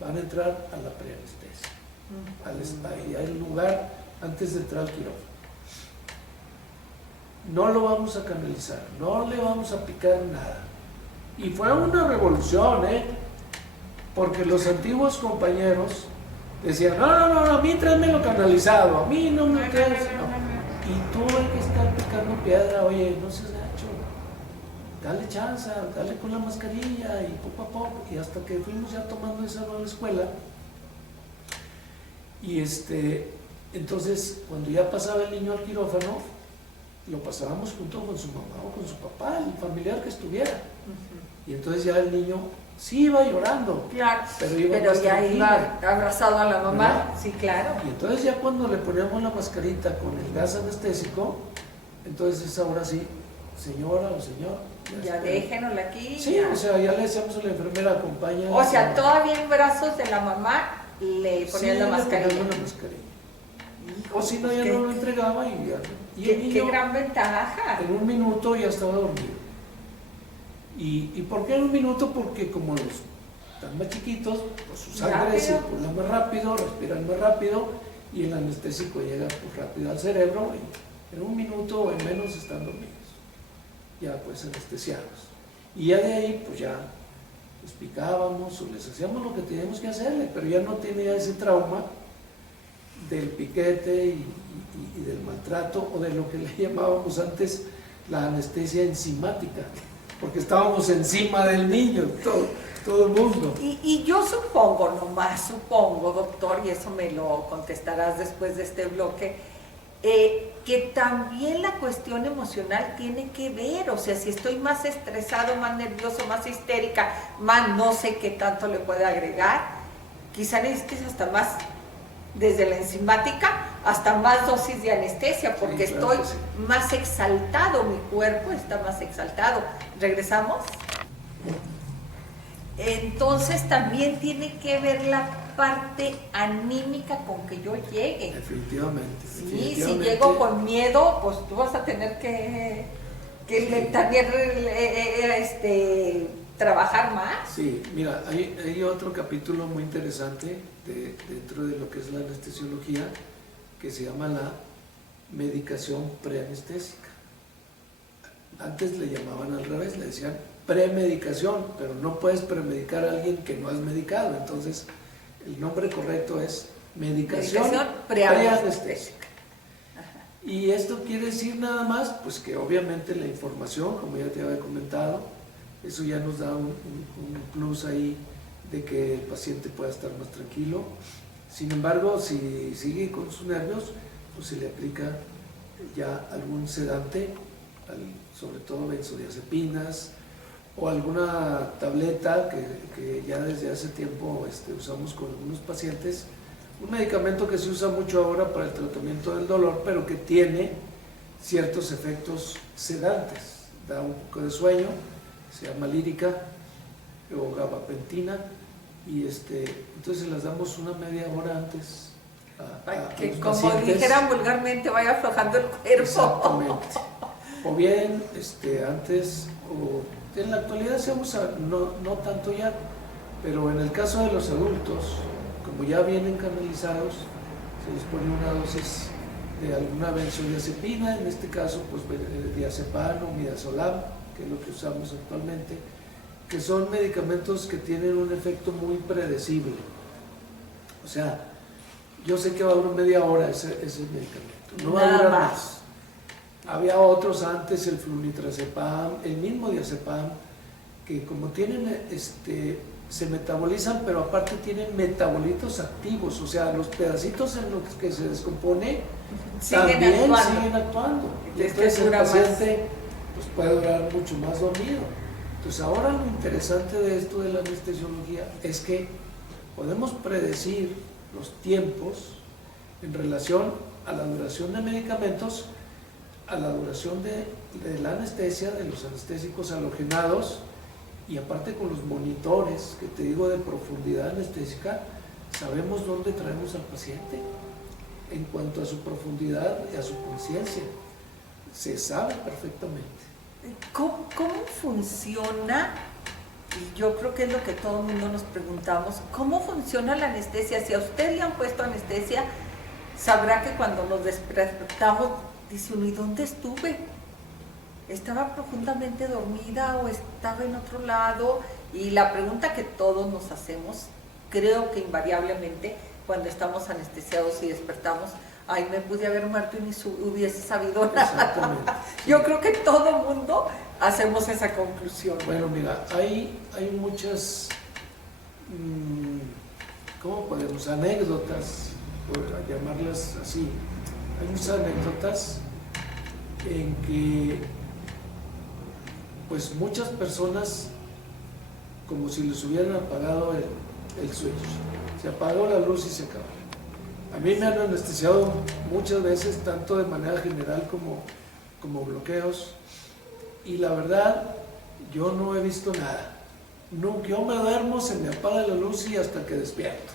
van a entrar a la preanestesia, al lugar antes de entrar al quirófano. No lo vamos a canalizar, no le vamos a picar nada. Y fue una revolución, porque los antiguos compañeros decían, no, a mí tráemelo canalizado, a mí no me traes. Y tú hay que estar picando piedra, oye, no seas gacho, dale chance, dale con la mascarilla, y poco a poco, y hasta que fuimos ya tomando esa nueva escuela. Y entonces, cuando ya pasaba el niño al quirófano, lo pasábamos junto con su mamá o con su papá, el familiar que estuviera. Y entonces ya el niño sí iba llorando, claro, pero ya iba abrazado a la mamá, ¿verdad? Sí, claro. Y entonces ya cuando le poníamos la mascarita con el gas anestésico, entonces ahora sí, señora o señor, ya déjenosla aquí. Sí, ya. O sea, ya le decíamos a la enfermera, acompaña. O sea, todavía en brazos de la mamá le ponían la mascarilla. Le poníamos la mascarilla. O si no, ya no lo entregaba y ya. Y el niño, qué gran ventaja. En un minuto ya estaba dormido. ¿Y por qué en un minuto? Porque como los están más chiquitos, pues su sangre circula más rápido, respiran más rápido, y el anestésico llega pues rápido al cerebro, y en un minuto o en menos están dormidos, ya pues anestesiados. Y ya de ahí pues ya les picábamos o les hacíamos lo que teníamos que hacerle, pero ya no tenía ese trauma del piquete y del maltrato, o de lo que le llamábamos antes la anestesia enzimática, porque estábamos encima del niño, todo el mundo. Y yo supongo, nomás supongo, doctor, y eso me lo contestarás después de este bloque, que también la cuestión emocional tiene que ver, o sea, si estoy más estresado, más nervioso, más histérica, más no sé qué tanto le puede agregar, quizá necesites hasta más, desde la enzimática, hasta más dosis de anestesia, porque sí, claro, estoy más exaltado, mi cuerpo está más exaltado. ¿Regresamos? Entonces también tiene que ver la parte anímica con que yo llegue. Definitivamente. Sí, si llego con miedo, pues tú vas a tener que también trabajar más. Sí, mira, hay otro capítulo muy interesante dentro de lo que es la anestesiología, que se llama medicación preanestésica. Antes le llamaban al revés, le decían premedicación, pero no puedes premedicar a alguien que no has medicado. Entonces, el nombre correcto es medicación preanestésica. Y esto quiere decir nada más, pues que obviamente la información, como ya te había comentado, eso ya nos da un plus ahí de que el paciente pueda estar más tranquilo. Sin embargo, si sigue con sus nervios, pues se le aplica ya algún sedante, sobre todo benzodiazepinas o alguna tableta que ya desde hace tiempo usamos con algunos pacientes. Un medicamento que se usa mucho ahora para el tratamiento del dolor, pero que tiene ciertos efectos sedantes. Da un poco de sueño, se llama lírica o gabapentina, y entonces las damos una media hora antes a que los como pacientes. dijeran vulgarmente, vaya aflojando el cuerpo. Exactamente. O bien antes, o en la actualidad se usa, no tanto ya, pero en el caso de los adultos, como ya vienen canalizados, se les pone una dosis de alguna benzodiazepina, en este caso pues diazepam o midazolam, que es lo que usamos actualmente, que son medicamentos que tienen un efecto muy predecible. O sea, yo sé que va a durar media hora ese medicamento, no va a durar más. Había otros antes, el flunitrazepam, el mismo diazepam, que como tienen se metabolizan, pero aparte tienen metabolitos activos, o sea, los pedacitos en los que se descompone también siguen actuando. Y entonces el paciente pues, puede durar mucho más dormido. Entonces ahora lo interesante de esto de la anestesiología es que podemos predecir los tiempos en relación a la duración de medicamentos, a la duración de la anestesia, de los anestésicos halogenados, y aparte con los monitores que te digo de profundidad anestésica, sabemos dónde traemos al paciente en cuanto a su profundidad y a su conciencia. Se sabe perfectamente. ¿Cómo funciona? Y yo creo que es lo que todo el mundo nos preguntamos. ¿Cómo funciona la anestesia? Si a usted le han puesto anestesia, sabrá que cuando nos despertamos, dice uno, ¿y dónde estuve? ¿Estaba profundamente dormida o estaba en otro lado? Y la pregunta que todos nos hacemos, creo que invariablemente, cuando estamos anestesiados y despertamos, ay, me pude haber muerto y ni hubiese sabido nada. Yo creo que todo mundo hacemos esa conclusión. Bueno, mira, hay muchas, ¿cómo podemos? Anécdotas, por llamarlas así. Hay muchas anécdotas en que pues muchas personas como si les hubieran apagado el switch. Se apagó la luz y se acabó. A mí me han anestesiado muchas veces, tanto de manera general como bloqueos, y la verdad, yo no he visto nada. Nunca, yo me duermo, se me apaga la luz y hasta que despierto.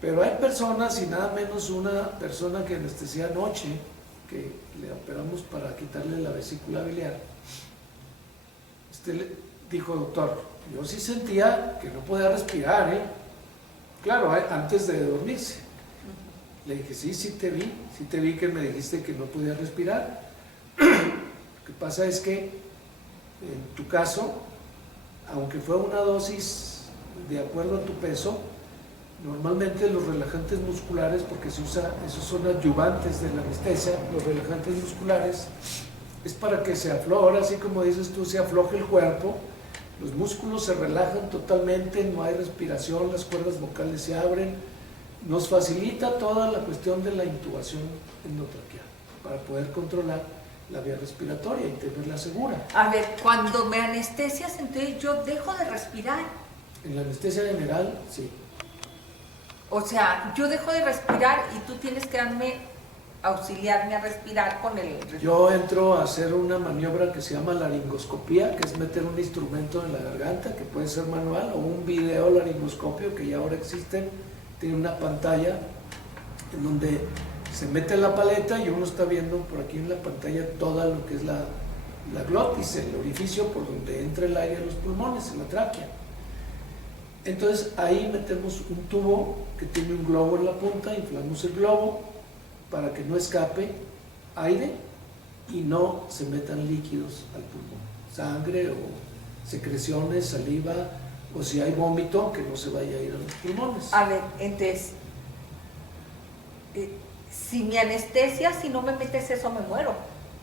Pero hay personas, y nada menos una persona que anestesia anoche, que le operamos para quitarle la vesícula biliar, dijo, doctor, yo sí sentía que no podía respirar, claro, antes de dormirse. Le dije, sí te vi que me dijiste que no podía respirar. Lo que pasa es que en tu caso, aunque fue una dosis de acuerdo a tu peso, normalmente los relajantes musculares, porque se usa, esos son adyuvantes de la anestesia, los relajantes musculares, es para que se afloje, ahora así como dices tú, se afloje el cuerpo, los músculos se relajan totalmente, no hay respiración, las cuerdas vocales se abren, nos facilita toda la cuestión de la intubación endotraqueal para poder controlar la vía respiratoria y tenerla segura. A ver, cuando me anestesias, entonces yo dejo de respirar. En la anestesia general, sí. O sea, yo dejo de respirar y tú tienes que auxiliarme a respirar con el... Yo entro a hacer una maniobra que se llama laringoscopía, que es meter un instrumento en la garganta, que puede ser manual, o un video laringoscopio, que ya ahora existen, tiene una pantalla en donde se mete la paleta y uno está viendo por aquí en la pantalla toda lo que es la glotis, el orificio por donde entra el aire a los pulmones, en la tráquea. Entonces ahí metemos un tubo que tiene un globo en la punta, inflamos el globo para que no escape aire y no se metan líquidos al pulmón, sangre o secreciones, saliva, o si hay vómito, que no se vaya a ir a los pulmones. A ver, entonces, si me anestesias, si no me metes eso, me muero.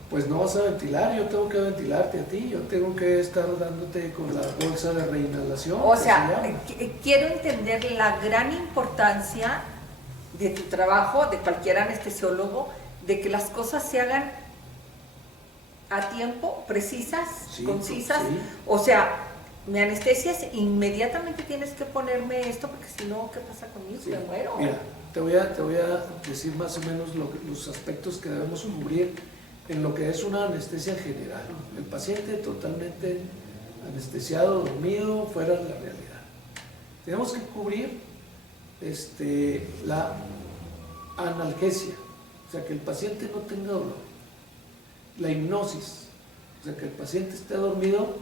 Pues no vas a ventilar, yo tengo que ventilarte a ti, yo tengo que estar dándote con la bolsa de reinhalación. O sea, quiero entender la gran importancia de tu trabajo, de cualquier anestesiólogo, de que las cosas se hagan a tiempo, precisas, sí, concisas. Sí. O sea, me anestesias, inmediatamente tienes que ponerme esto, porque si no, ¿qué pasa conmigo? Sí. Me muero. Mira, te voy a decir más o menos los aspectos que debemos cubrir en lo que es una anestesia general. El paciente totalmente anestesiado, dormido, fuera de la realidad. Tenemos que cubrir la analgesia, o sea, que el paciente no tenga dolor. La hipnosis, o sea, que el paciente esté dormido,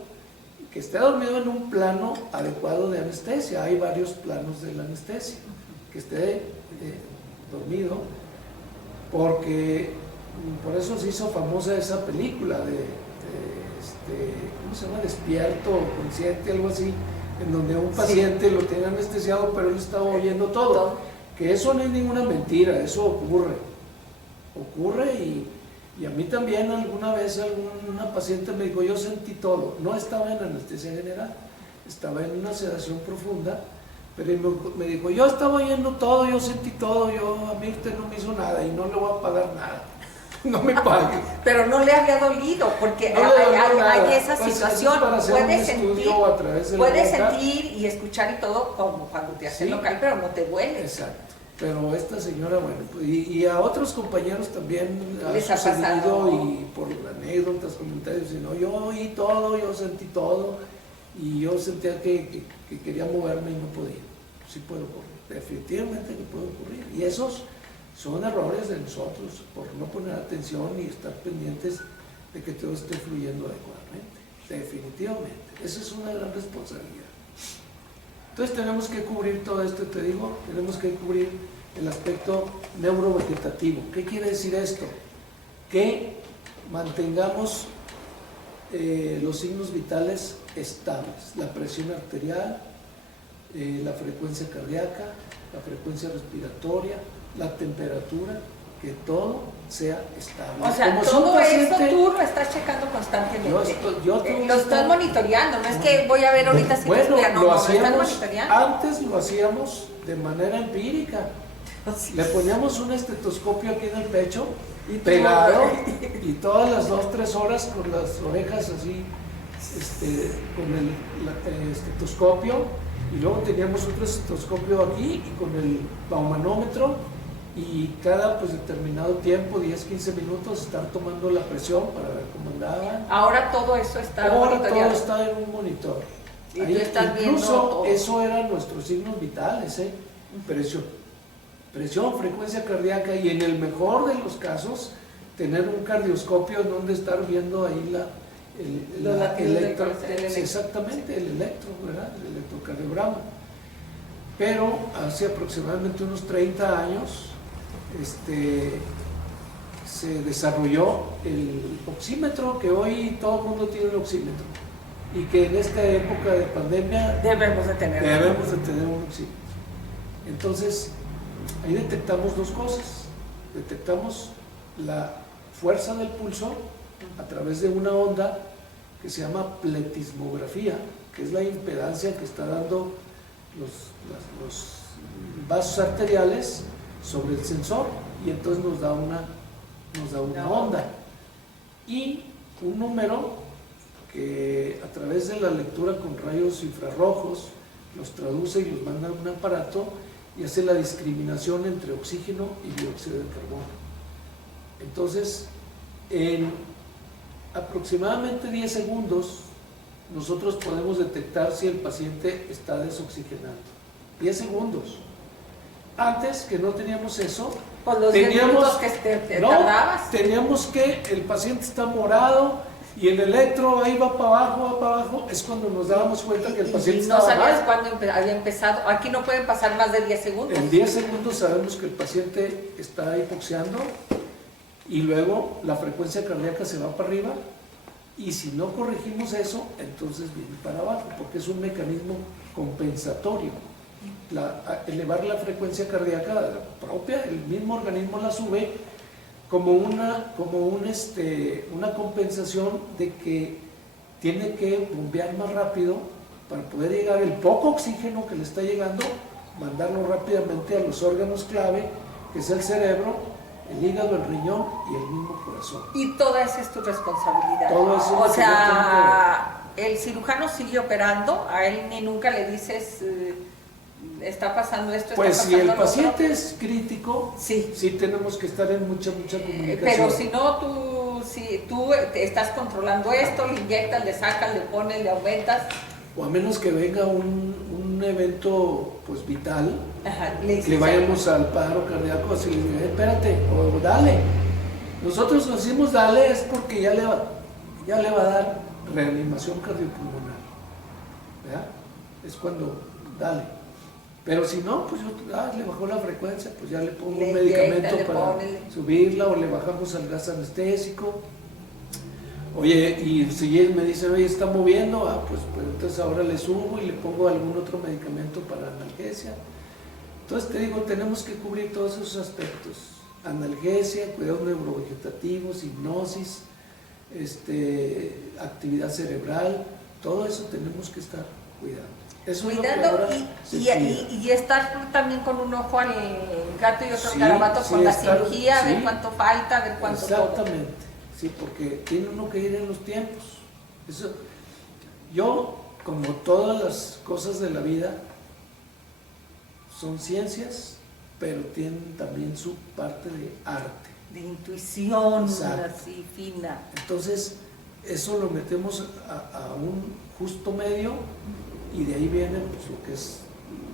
que esté dormido en un plano adecuado de anestesia. Hay varios planos de la anestesia. Que esté dormido, porque por eso se hizo famosa esa película de ¿cómo se llama? Despierto o consciente, algo así, en donde un paciente sí lo tiene anestesiado, pero él estaba oyendo todo. Que eso no es ninguna mentira, eso ocurre y a mí también alguna vez una paciente me dijo, yo sentí todo. No estaba en anestesia general, estaba en una sedación profunda, pero me dijo, yo estaba oyendo todo, yo sentí todo, a mí usted no me hizo nada y no le voy a pagar nada. No me pague. Pero no le había dolido, porque no hay esa situación. Puedes sentir y escuchar y todo como cuando te hacen local, pero no te duele. Exacto. Pero esta señora, bueno, y a otros compañeros también ha sucedido, y por anécdotas, comentarios, sino yo oí todo, yo sentí todo, y yo sentía que quería moverme y no podía. Sí puede ocurrir, definitivamente que puede ocurrir. Y esos son errores de nosotros por no poner atención y estar pendientes de que todo esté fluyendo adecuadamente. Definitivamente, esa es una gran responsabilidad. Entonces tenemos que cubrir todo esto, te digo, tenemos que cubrir el aspecto neurovegetativo. ¿Qué quiere decir esto? Que mantengamos los signos vitales estables, la presión arterial, la frecuencia cardíaca, la frecuencia respiratoria, la temperatura, que todo sea estable. O sea, como todo eso tú lo estás checando constantemente. Lo estás monitoreando, no es que voy a ver ahorita si bueno, lo estás monitoreando. Antes lo hacíamos de manera empírica. Sí. Le poníamos un estetoscopio aquí en el pecho, pegado, y todas las 2-3 horas con las orejas así, con el estetoscopio, y luego teníamos otro estetoscopio aquí y con el baumanómetro, y cada determinado tiempo, 10-15 minutos, estar tomando la presión para ver cómo andaba. Ahora todo eso está monitoreado. Ahora todo está en un monitor. Y ahí, tú estás incluso eso eran nuestros signos vitales, presión, frecuencia cardíaca, y en el mejor de los casos tener un cardioscopio en donde estar viendo ahí exactamente, el electro, ¿verdad? El electrocardiograma. Pero hace aproximadamente unos 30 años se desarrolló el oxímetro, que hoy todo el mundo tiene un oxímetro, y que en esta época de pandemia debemos de tener un oxímetro. Entonces, ahí detectamos dos cosas. Detectamos la fuerza del pulso a través de una onda que se llama pletismografía, que es la impedancia que está dando los vasos arteriales sobre el sensor, y entonces nos da una onda y un número que a través de la lectura con rayos infrarrojos los traduce y los manda a un aparato y hace la discriminación entre oxígeno y dióxido de carbono. Entonces, en aproximadamente 10 segundos nosotros podemos detectar si el paciente está desoxigenando. 10 segundos. Antes, que no teníamos eso, pues los 10 minutos que te tardabas. Teníamos que el paciente está morado Y el electro ahí va para abajo, es cuando nos dábamos cuenta que el paciente y no estaba sabías mal. cuándo había empezado. Aquí no pueden pasar más de 10 segundos. En 10 segundos sabemos que el paciente está hipoxeando y luego la frecuencia cardíaca se va para arriba, y si no corregimos eso, entonces viene para abajo, porque es un mecanismo compensatorio. Elevar la frecuencia cardíaca propia, el mismo organismo la sube como una compensación de que tiene que bombear más rápido para poder llegar el poco oxígeno que le está llegando, mandarlo rápidamente a los órganos clave, que es el cerebro, el hígado, el riñón y el mismo corazón. Y toda esa es tu responsabilidad. Todo eso O sea, el cirujano sigue operando, a él ni nunca le dices, está pasando esto, pues está si el pasando lo paciente otro. es crítico, Sí. sí tenemos que estar en mucha comunicación. Pero si no, si tú te estás controlando esto, le inyectas, le sacas, le pones, le aumentas. O a menos que venga un evento pues vital, Ajá, que vayamos al paro cardíaco, así le digo, espérate, o dale. Nosotros decimos dale es porque ya le va a dar reanimación cardiopulmonar, ¿verdad? Es cuando dale. Pero si no, pues le bajó la frecuencia, pues ya le pongo un medicamento para subirla, o le bajamos al gas anestésico. Oye, y si él me dice, oye, está moviendo, pues entonces ahora le subo y le pongo algún otro medicamento para analgesia. Entonces te digo, tenemos que cubrir todos esos aspectos: analgesia, cuidados neurovegetativos, hipnosis, actividad cerebral, todo eso tenemos que estar cuidando. Eso cuidando es lo que ahora y estar también con un ojo al gato y otro sí, garabato con la cirugía, sí, ver cuánto falta, ver cuánto exactamente, todo. sí, porque tiene uno que ir en los tiempos. Eso, yo, como todas las cosas de la vida, son ciencias, pero tienen también su parte de arte. De intuición, exacto, así fina. Entonces, eso lo metemos a un justo medio, y de ahí vienen pues, lo que es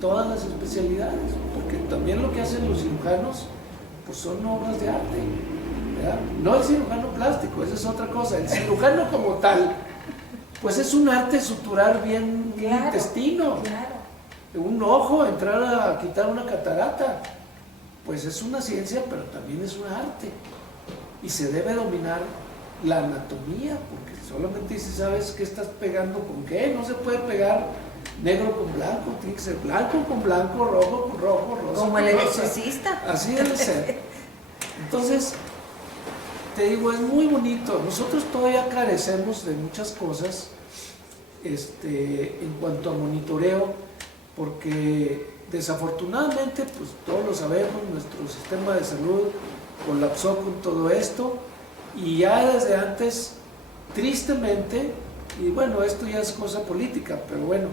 todas las especialidades, porque también lo que hacen los cirujanos pues son obras de arte, ¿verdad? No el cirujano plástico, esa es otra cosa. El cirujano como tal, pues es un arte suturar bien un intestino, un ojo, entrar a quitar una catarata, pues es una ciencia, pero también es un arte, y se debe dominar la anatomía, porque solamente si sabes qué estás pegando con qué, no se puede pegar negro con blanco, tiene que ser blanco con blanco, rojo con rojo, rosa como con el rosa. electricista. Así debe ser. Entonces, te digo, es muy bonito. Nosotros todavía carecemos de muchas cosas en cuanto a monitoreo, porque desafortunadamente, pues todos lo sabemos, nuestro sistema de salud colapsó con todo esto, y ya desde antes, tristemente, y bueno, esto ya es cosa política, pero bueno,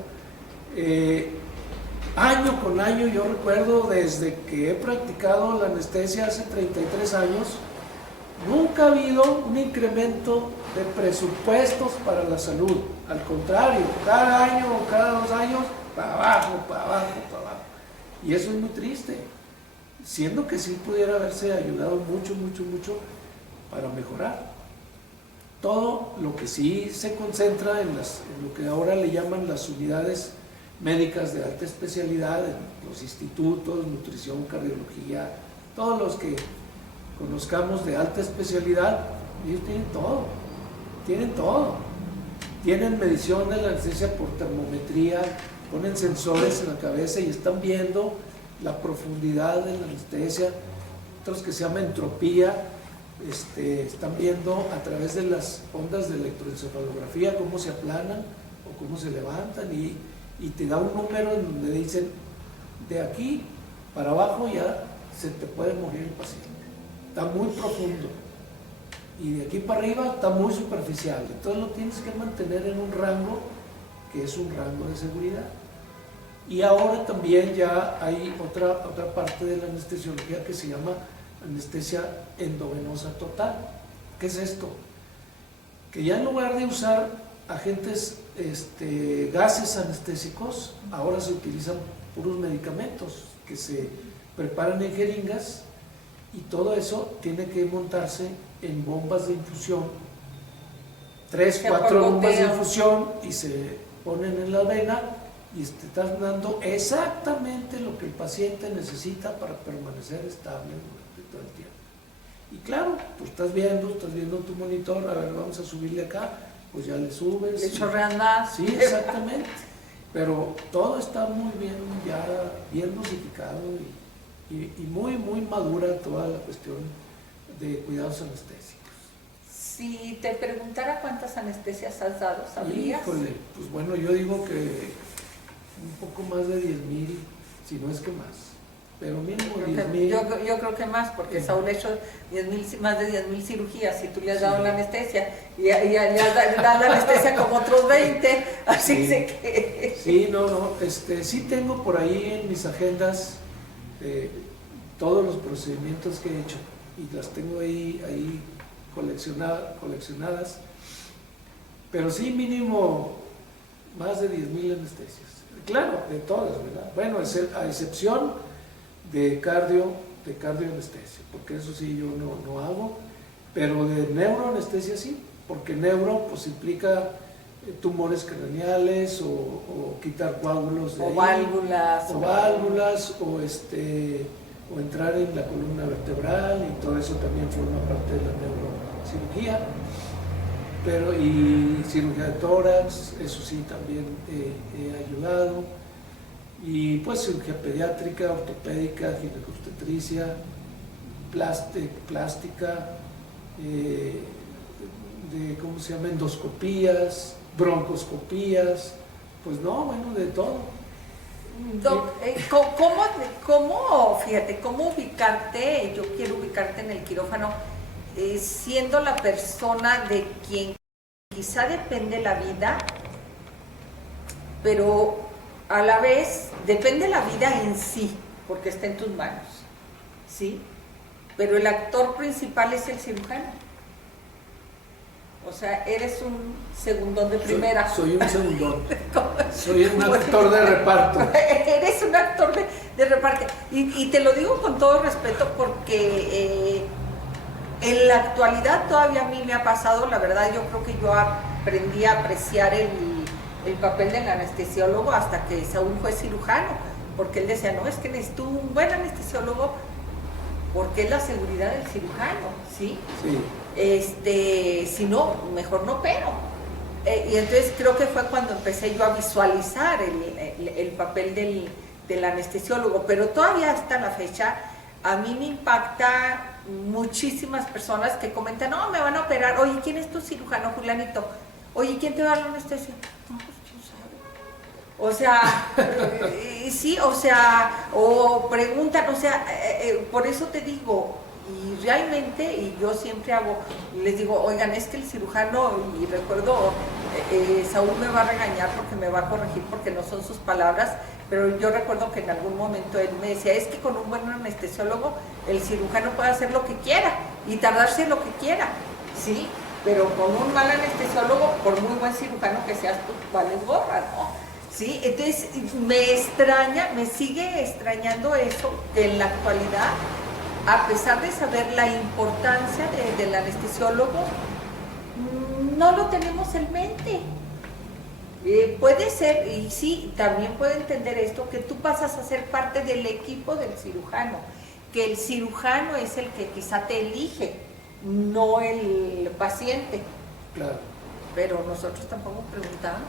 año con año, yo recuerdo desde que he practicado la anestesia hace 33 años, nunca ha habido un incremento de presupuestos para la salud. Al contrario, cada año o cada 2 años, para abajo, para abajo, para abajo. Y eso es muy triste, siendo que sí pudiera haberse ayudado mucho para mejorar. Todo lo que sí se concentra en lo que ahora le llaman las unidades médicas de alta especialidad, en los institutos, nutrición, cardiología, todos los que conozcamos de alta especialidad, ellos tienen todo. Tienen medición de la anestesia por termometría, ponen sensores en la cabeza y están viendo la profundidad de la anestesia, otros que se llama entropía. Están viendo a través de las ondas de electroencefalografía cómo se aplanan o cómo se levantan, y te da un número en donde dicen, de aquí para abajo ya se te puede morir el paciente, está muy profundo, y de aquí para arriba está muy superficial. Entonces lo tienes que mantener en un rango que es un rango de seguridad. Y ahora también ya hay otra parte de la anestesiología que se llama anestesia endovenosa total. ¿Qué es esto? Que ya en lugar de usar agentes, gases anestésicos, ahora se utilizan puros medicamentos que se preparan en jeringas, y todo eso tiene que montarse en bombas de infusión 3, Se 4 bombas de borbotean. infusión y se ponen en la vena y te están dando exactamente lo que el paciente necesita para permanecer estable durante todo el tiempo. Y claro, pues estás viendo tu monitor, a ver, vamos a subirle acá, pues ya le subes. Le chorrean más. Sí, exactamente. Pero todo está muy bien, ya bien dosificado y muy, muy madura toda la cuestión de cuidados anestésicos. Si te preguntara cuántas anestesias has dado, ¿sabrías? Híjole, pues bueno, yo digo que un poco más de 10,000, si no es que más. Pero mínimo 10,000. Yo creo que más, porque Sí. Saúl ha hecho 10,000, más de 10,000 cirugías y tú le has Sí. dado la anestesia y le has dado la anestesia como otros 20, así Sí. que... Sí, no, sí tengo por ahí en mis agendas todos los procedimientos que he hecho y las tengo ahí coleccionadas, pero sí mínimo más de 10,000 anestesias. Claro, de todas, ¿verdad? Bueno, a excepción de cardioanestesia, porque eso sí yo no hago, pero de neuroanestesia sí, porque neuro pues implica tumores craneales o quitar coágulos de O ahí, válvulas. o entrar en la columna vertebral, y todo eso también forma parte de la neurocirugía. Y cirugía de tórax, eso sí también he ayudado. Y pues cirugía pediátrica, ortopédica, ginecobstetricia, plástica, ¿cómo se llama? Endoscopías, broncoscopías, pues no, bueno, de todo. Doc, fíjate, cómo ubicarte? Yo quiero ubicarte en el quirófano, siendo la persona de quien quizá depende la vida, pero a la vez depende la vida en sí, porque está en tus manos, ¿sí? Pero el actor principal es el cirujano. O sea, eres un segundón de primera. Soy un segundón. Soy un actor de reparto. Eres un actor de reparto. Y te lo digo con todo respeto porque en la actualidad todavía a mí me ha pasado, la verdad yo creo que yo aprendí a apreciar el papel del anestesiólogo hasta que Saúl fue cirujano, porque él decía, no, es que necesito un buen anestesiólogo porque es la seguridad del cirujano, ¿sí? Sí. Si no, mejor no opero. Y entonces creo que fue cuando empecé yo a visualizar el papel del anestesiólogo, pero todavía hasta la fecha a mí me impacta muchísimas personas que comentan, no, me van a operar, oye, ¿quién es tu cirujano, fulanito? Oye, ¿quién te va a dar la anestesia? No, pues quién sabe. O sea, sí, o sea, o preguntan, o sea, por eso te digo, y realmente, y yo siempre les digo, oigan, es que el cirujano, y recuerdo, Saúl me va a regañar porque me va a corregir porque no son sus palabras, pero yo recuerdo que en algún momento él me decía, es que con un buen anestesiólogo el cirujano puede hacer lo que quiera y tardarse lo que quiera, ¿sí? Pero con un mal anestesiólogo, por muy buen cirujano que seas, pues vales gorra, ¿no? ¿Sí? Entonces me sigue extrañando eso, que en la actualidad, a pesar de saber la importancia del anestesiólogo, no lo tenemos en mente. Puede ser, y sí, también puedo entender esto, que tú pasas a ser parte del equipo del cirujano, que el cirujano es el que quizá te elige, no el paciente. Claro. Pero nosotros tampoco preguntamos,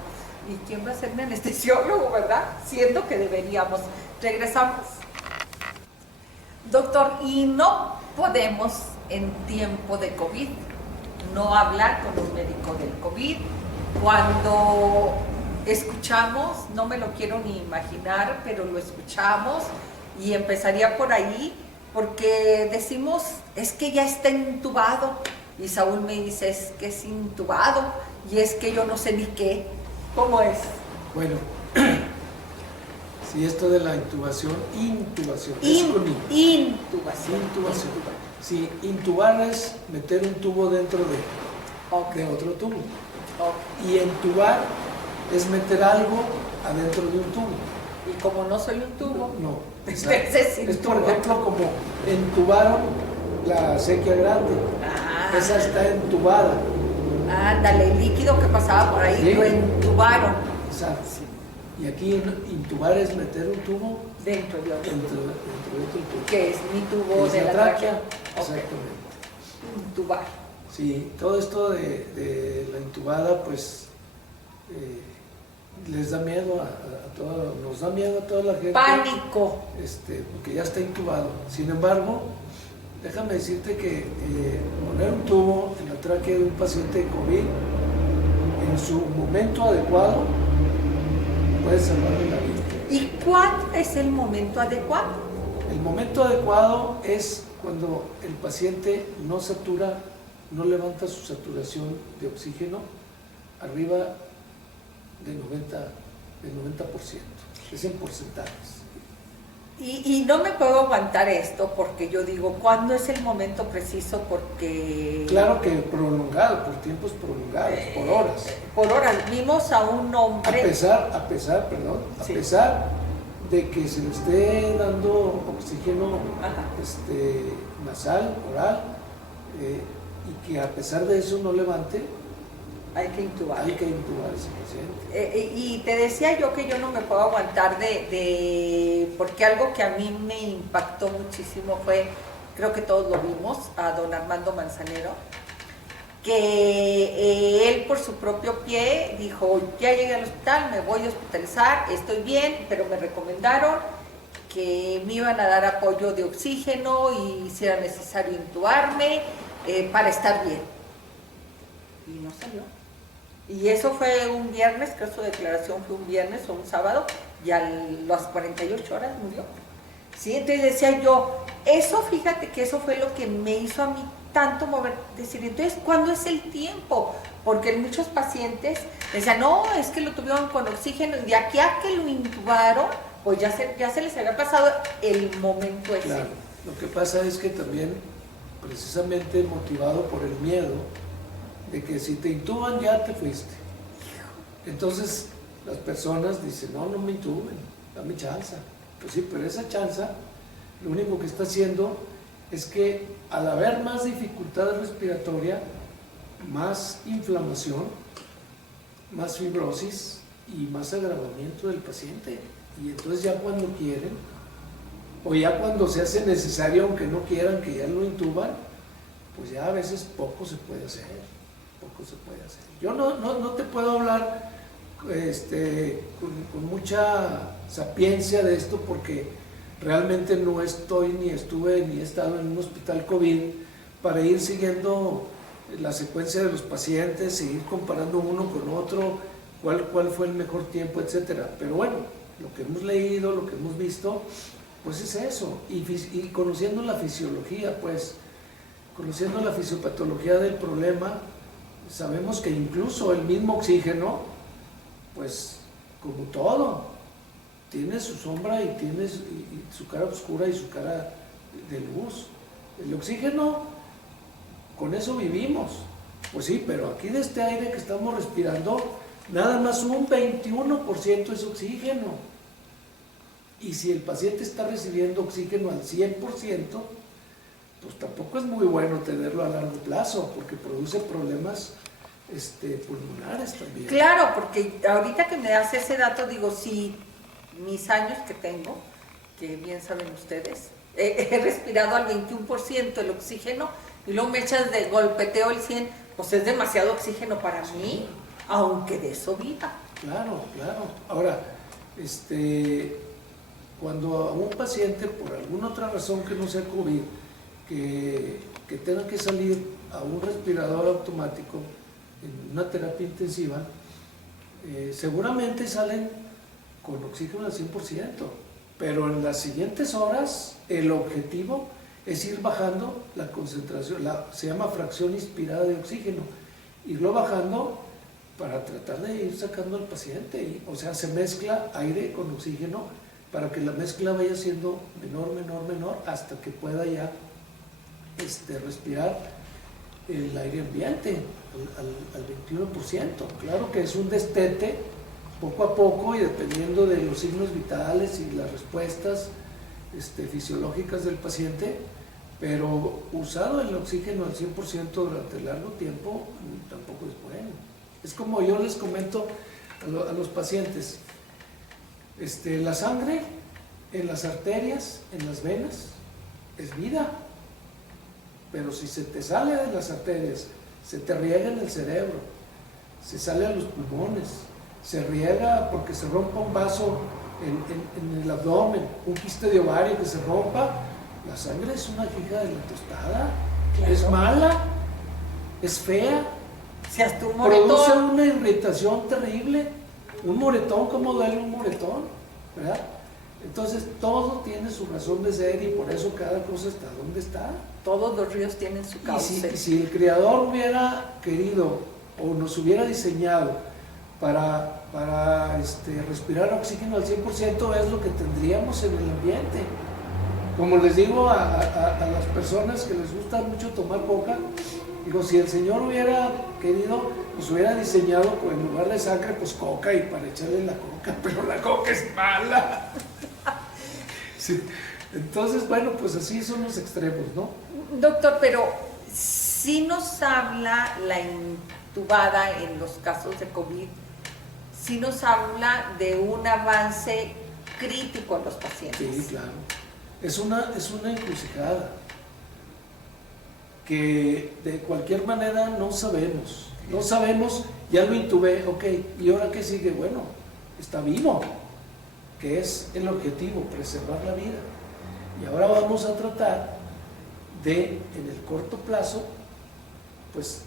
¿y quién va a ser mi anestesiólogo, verdad? Siendo que deberíamos. Regresamos. Doctor, y no podemos en tiempo de COVID no hablar con un médico del COVID. Cuando escuchamos, no me lo quiero ni imaginar, pero lo escuchamos y empezaría por ahí, porque decimos, es que ya está intubado, y Saúl me dice, es que es intubado, y es que yo no sé ni qué. ¿Cómo es? Bueno, si esto de la intubación, Intubación. Sí, intubar es meter un tubo dentro de otro tubo. Okay. Y entubar es meter algo adentro de un tubo. Y como no soy un tubo, No. es por ejemplo como entubaron la acequia grande. Esa está entubada. Ándale, el líquido que pasaba por ahí, Sí. lo entubaron. Exacto. Y aquí intubar es meter un tubo Dentro de otro dentro tubo, de otro tubo. que es mi tubo Es de la tráquea. Ok. Exactamente. Intubar. Sí, todo esto de la intubada, pues les da miedo nos da miedo a toda la gente. Pánico. Porque ya está intubado. Sin embargo, déjame decirte que poner un tubo en la tráquea de un paciente de COVID en su momento adecuado puede salvarle la vida. ¿Y cuándo es el momento adecuado? El momento adecuado es cuando el paciente no satura, no levanta su saturación de oxígeno arriba del 90%. Es en porcentajes. Y no me puedo aguantar esto porque yo digo, ¿cuándo es el momento preciso? Porque... Claro que prolongado, por tiempos prolongados, por horas. Por horas. Vimos a un hombre... A pesar de que se le esté dando oxígeno nasal, oral, y que a pesar de eso no levante, hay que intubar. Hay que intubar a ese paciente. Y te decía yo que yo no me puedo aguantar porque algo que a mí me impactó muchísimo fue, creo que todos lo vimos, a don Armando Manzanero, que él por su propio pie dijo, ya llegué al hospital, me voy a hospitalizar, estoy bien, pero me recomendaron que me iban a dar apoyo de oxígeno y si era necesario intubarme para estar bien. Y no salió. Y eso fue un viernes, creo que su declaración fue un viernes o un sábado, y a las 48 horas murió. ¿Sí? Entonces decía yo, eso, fíjate que eso fue lo que me hizo a mí tanto mover, decir, entonces, ¿cuándo es el tiempo? Porque muchos pacientes decían, no, es que lo tuvieron con oxígeno, y de aquí a que lo intubaron, pues ya se les había pasado el momento ese. Claro, lo que pasa es que también, precisamente motivado por el miedo, de que si te intuban ya te fuiste. Entonces las personas dicen, no me intuben, dame chance. Pues sí, pero esa chance lo único que está haciendo es que al haber más dificultad respiratoria, más inflamación, más fibrosis y más agravamiento del paciente. Y entonces ya cuando quieren, o ya cuando se hace necesario, aunque no quieran que ya lo intuban, pues ya a veces poco se puede hacer. Yo no te puedo hablar con mucha sapiencia de esto porque realmente no estoy ni estuve ni he estado en un hospital COVID para ir siguiendo la secuencia de los pacientes, seguir comparando uno con otro, cuál fue el mejor tiempo, etcétera. Pero bueno, lo que hemos leído, lo que hemos visto, pues es eso. Y conociendo la fisiología, pues, conociendo la fisiopatología del problema, sabemos que incluso el mismo oxígeno, pues como todo, tiene su sombra y tiene su cara oscura y su cara de luz. El oxígeno, con eso vivimos. Pues sí, pero aquí de este aire que estamos respirando, nada más un 21% es oxígeno. Y si el paciente está recibiendo oxígeno al 100%, pues tampoco es muy bueno tenerlo a largo plazo, porque produce problemas pulmonares también. Claro, porque ahorita que me das ese dato, digo, si mis años que tengo, que bien saben ustedes, he respirado al 21% el oxígeno, y luego me echas de golpeteo el 100%, pues es demasiado oxígeno para mí, aunque de eso viva. Claro. Ahora, cuando a un paciente, por alguna otra razón que no sea COVID, que tenga que salir a un respirador automático en una terapia intensiva, seguramente salen con oxígeno al 100%, pero en las siguientes horas el objetivo es ir bajando la concentración, se llama fracción inspirada de oxígeno, irlo bajando para tratar de ir sacando al paciente, o sea, se mezcla aire con oxígeno para que la mezcla vaya siendo menor, hasta que pueda ya respirar el aire ambiente al 21%. Claro que es un destete poco a poco y dependiendo de los signos vitales y las respuestas fisiológicas del paciente, pero usado el oxígeno al 100% durante largo tiempo tampoco es bueno. Es como yo les comento a los pacientes, la sangre en las arterias, en las venas, es vida, pero si se te sale de las arterias, se te riega en el cerebro, se sale a los pulmones, se riega porque se rompa un vaso en el abdomen, un quiste de ovario que se rompa, la sangre es una hija de la tostada, claro. Es mala, es fea, si hasta un moretón produce una irritación terrible, un moretón, ¿cómo duele un moretón? ¿Verdad? Entonces todo tiene su razón de ser y por eso cada cosa está donde está. Todos los ríos tienen su cauce. Y si el Creador hubiera querido o nos hubiera diseñado para respirar oxígeno al 100%, es lo que tendríamos en el ambiente. Como les digo a las personas que les gusta mucho tomar coca, digo, si el Señor hubiera querido, nos hubiera diseñado pues, en lugar de sangre, pues coca y para echarle la coca, pero la coca es mala. Sí. Entonces, bueno, pues así son los extremos, ¿no? Doctor, pero sí nos habla la intubada en los casos de COVID, sí nos habla de un avance crítico en los pacientes. Sí, claro. Es una encrucijada que de cualquier manera no sabemos, ya lo intubé, ok, ¿y ahora qué sigue? Bueno, está vivo, que es el objetivo, preservar la vida. Y ahora vamos a tratar de, en el corto plazo, pues,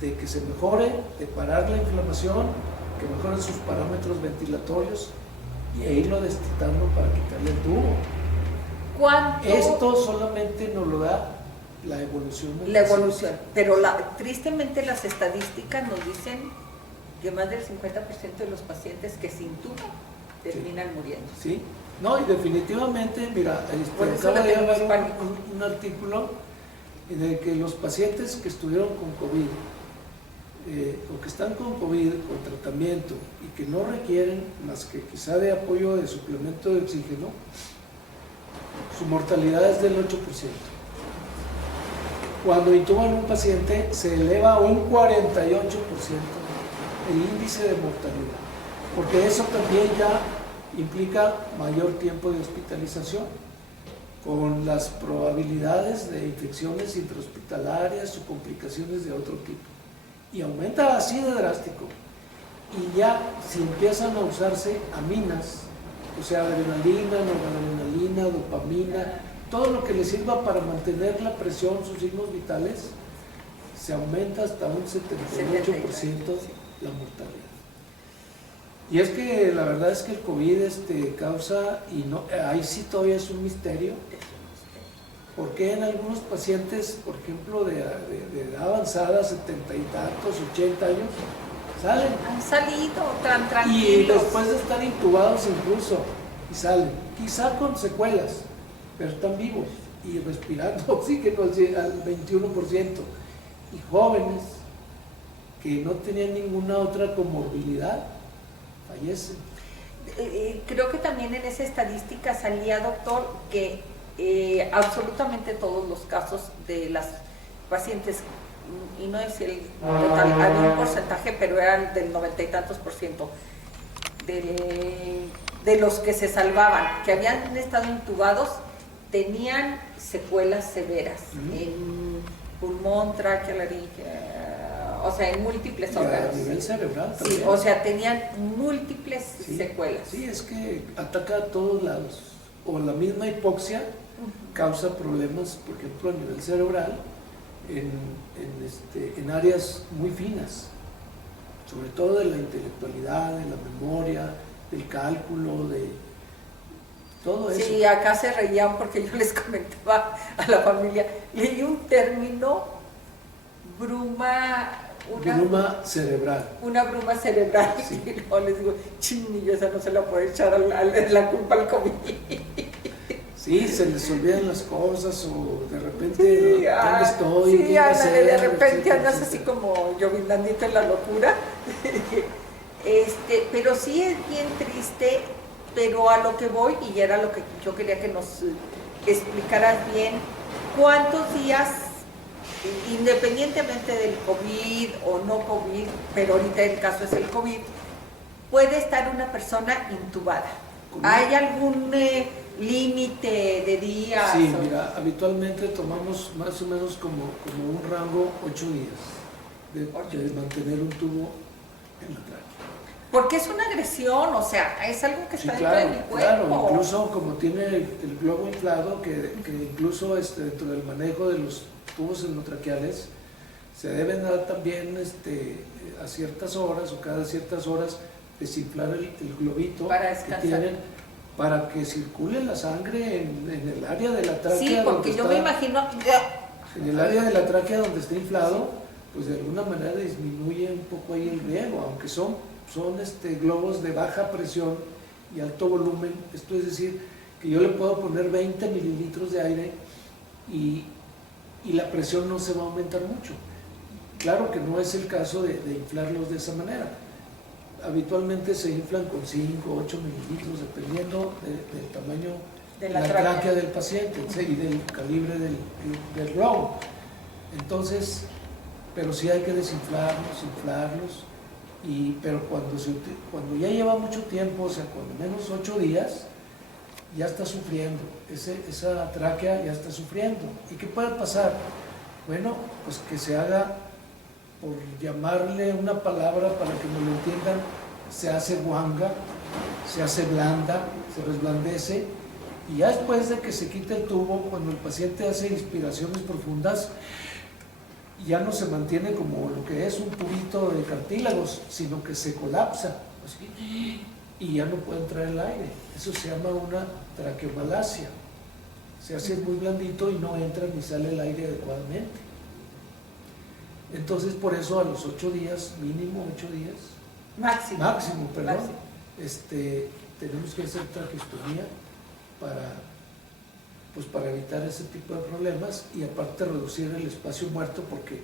de que se mejore, de parar la inflamación, que mejoren sus parámetros ventilatorios y irlo destetando para quitarle el tubo. ¿Cuánto? Esto solamente nos lo da la evolución. La evolución, pero tristemente las estadísticas nos dicen que más del 50% de los pacientes que se intuban terminan muriendo. Sí, no, y definitivamente, mira, acabo de ver un artículo en el que los pacientes que estuvieron con COVID o que están con COVID, con tratamiento y que no requieren más que quizá de apoyo de suplemento de oxígeno, su mortalidad es del 8%. Cuando intuban un paciente se eleva a un 48% el índice de mortalidad, porque eso también ya implica mayor tiempo de hospitalización, con las probabilidades de infecciones intrahospitalarias o complicaciones de otro tipo. Y aumenta así de drástico. Y ya si empiezan a usarse aminas, o sea, adrenalina, noradrenalina, dopamina, todo lo que les sirva para mantener la presión, sus signos vitales, se aumenta hasta un 78% la mortalidad. Y es que la verdad es que el COVID causa, y no, ahí sí todavía es un misterio, porque en algunos pacientes, por ejemplo, de edad avanzada, 70 y tantos, 80 años, salen. Han salido tan tranquilos. Y después de estar intubados incluso, y salen, quizá con secuelas, pero están vivos y respirando oxígeno al 21%. Y jóvenes que no tenían ninguna otra comorbilidad, fallecen. Creo que también en esa estadística salía, doctor, que absolutamente todos los casos de las pacientes, y no es el total, había un porcentaje, pero eran del 90 y tantos %, de los que se salvaban, que habían estado intubados, tenían secuelas severas en pulmón, tráquea, laringe, o sea, en múltiples órganos. A nivel cerebral también. Sí, o sea, tenían múltiples secuelas. Sí, es que ataca a todos lados. O la misma hipoxia causa problemas, por ejemplo, a nivel cerebral, en áreas muy finas, sobre todo de la intelectualidad, de la memoria, del cálculo, de todo eso. Sí, acá se reían porque yo les comentaba a la familia, leí un término, bruma cerebral. Una bruma cerebral. Sí. Y luego les digo, chinillo, esa no se la puede echar la culpa al COVID. Sí, se les olvidan las cosas o de repente, sí, ¿dónde estoy? Sí, ándale, de repente andas así como llovinandito en la locura. Pero sí es bien triste, pero a lo que voy, y era lo que yo quería que nos explicaras bien, ¿cuántos días, independientemente del COVID o no COVID, pero ahorita el caso es el COVID, puede estar una persona intubada? ¿Hay algún límite de días? Sí, mira, habitualmente tomamos más o menos como un rango 8 días de mantener un tubo en la tráquea. Porque es una agresión, o sea, es algo que está dentro de mi cuerpo. Claro, incluso como tiene el globo inflado, que incluso dentro del manejo de los tubos endotraqueales se deben dar también a ciertas horas o cada ciertas horas desinflar el globito que tienen para que circule la sangre en el área de la tráquea. Sí, porque yo me imagino... En el área de la tráquea donde está inflado, pues de alguna manera disminuye un poco ahí el riego, aunque son globos de baja presión y alto volumen. Esto es decir, que yo le puedo poner 20 mililitros de aire y la presión no se va a aumentar mucho. Claro que no es el caso de inflarlos de esa manera. Habitualmente se inflan con 5 o 8 mililitros, dependiendo del tamaño de la tráquea del paciente y del calibre del globo. Entonces, pero sí hay que desinflarlos, inflarlos. Pero cuando ya lleva mucho tiempo, o sea, cuando menos 8 días, ya está sufriendo, esa tráquea ya está sufriendo. ¿Y qué puede pasar? Bueno, pues que se haga, por llamarle una palabra para que me lo entiendan, se hace guanga, se hace blanda, se resblandece, y ya después de que se quita el tubo, cuando el paciente hace inspiraciones profundas, ya no se mantiene como lo que es un tubito de cartílagos, sino que se colapsa así, y ya no puede entrar el aire. Eso se llama una traqueomalacia. Se hace muy blandito y no entra ni sale el aire adecuadamente. Entonces, por eso a los 8 días, mínimo 8 días, máximo, tenemos que hacer traqueostomía para evitar ese tipo de problemas y aparte reducir el espacio muerto, porque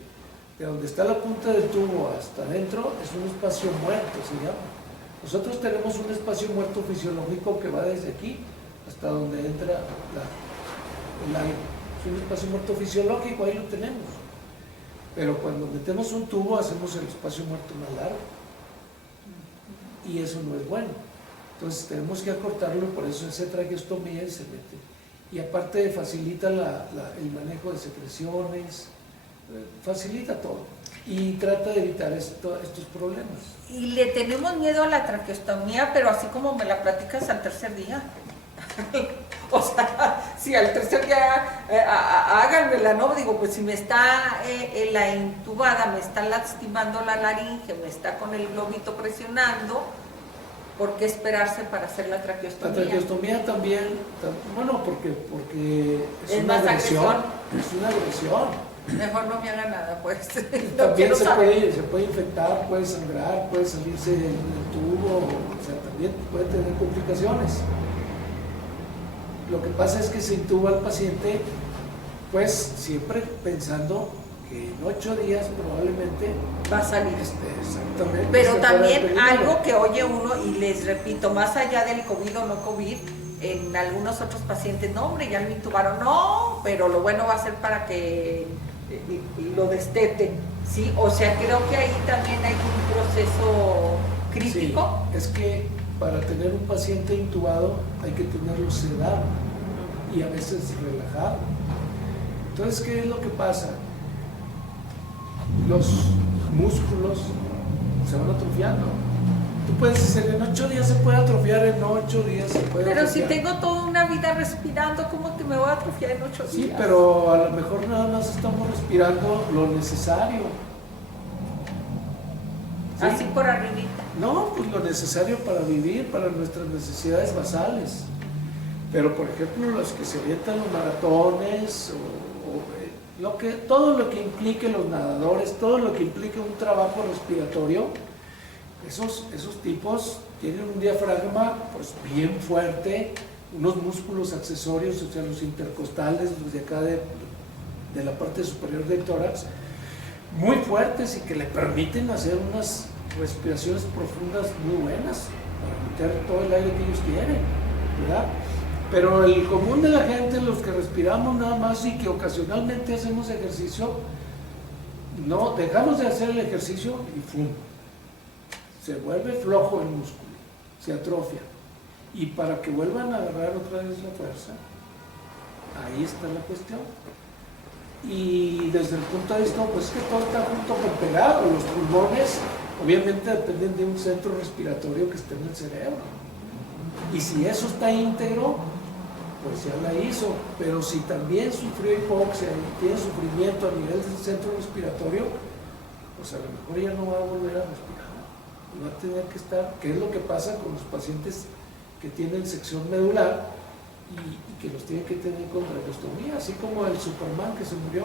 de donde está la punta del tubo hasta adentro es un espacio muerto, se llama. Nosotros tenemos un espacio muerto fisiológico que va desde aquí hasta donde entra el aire. Es un espacio muerto fisiológico, ahí lo tenemos. Pero cuando metemos un tubo hacemos el espacio muerto más largo y eso no es bueno. Entonces tenemos que acortarlo, por eso se hace traqueostomía y se mete. Y aparte facilita el manejo de secreciones, facilita todo y trata de evitar estos problemas. Y le tenemos miedo a la traqueostomía, pero así como me la platicas, al tercer día. O sea, si al tercer día háganmela, ¿no? Digo, pues si me está la intubada, me está lastimando la laringe, me está con el globito presionando, ¿por qué esperarse para hacer la traqueostomía? La traqueostomía también, bueno, porque es una agresión. Es una agresión. Mejor no me haga nada, pues. También se puede infectar, puede sangrar, puede salirse el tubo, o sea, también puede tener complicaciones. Lo que pasa es que se intuba al paciente, pues siempre pensando que en 8 días probablemente va a salir. Exactamente. Pero también algo que oye uno, y les repito, más allá del COVID o no COVID, en algunos otros pacientes, no hombre, ya lo intubaron, no, pero lo bueno va a ser para que lo desteten, ¿sí? O sea, creo que ahí también hay un proceso crítico. Sí, es que para tener un paciente intubado hay que tenerlo sedado y a veces relajado. Entonces, ¿qué es lo que pasa? Los músculos se van atrofiando. Tú puedes decir, en 8 días se puede atrofiar, en 8 días se puede Pero atrofiar. si tengo toda una vida respirando, ¿cómo que me voy a atrofiar en 8 días? Sí, pero a lo mejor nada más estamos respirando lo necesario. ¿Sí? Así por arribita. No, pues lo necesario para vivir, para nuestras necesidades basales. Pero por ejemplo, los que se avientan los maratones todo lo que implique los nadadores, todo lo que implique un trabajo respiratorio, esos tipos tienen un diafragma pues bien fuerte, unos músculos accesorios, o sea, los intercostales, los de acá de la parte superior del tórax, muy fuertes y que le permiten hacer unas respiraciones profundas muy buenas para meter todo el aire que ellos quieren, ¿verdad? Pero el común de la gente, los que respiramos nada más y que ocasionalmente hacemos ejercicio, no, dejamos de hacer el ejercicio y ¡fum! Se vuelve flojo el músculo, se atrofia. Y para que vuelvan a agarrar otra vez la fuerza, ahí está la cuestión. Y desde el punto de vista, pues es que todo está junto con pegado. Los pulmones obviamente dependen de un centro respiratorio que esté en el cerebro. Y si eso está íntegro, pues ya la hizo. Pero si también sufrió hipoxia y tiene sufrimiento a nivel del centro respiratorio, pues a lo mejor ya no va a volver a respirar. Y va a tener que estar, que es lo que pasa con los pacientes que tienen sección medular y que los tienen que tener con traqueostomía, así como el Superman que se murió.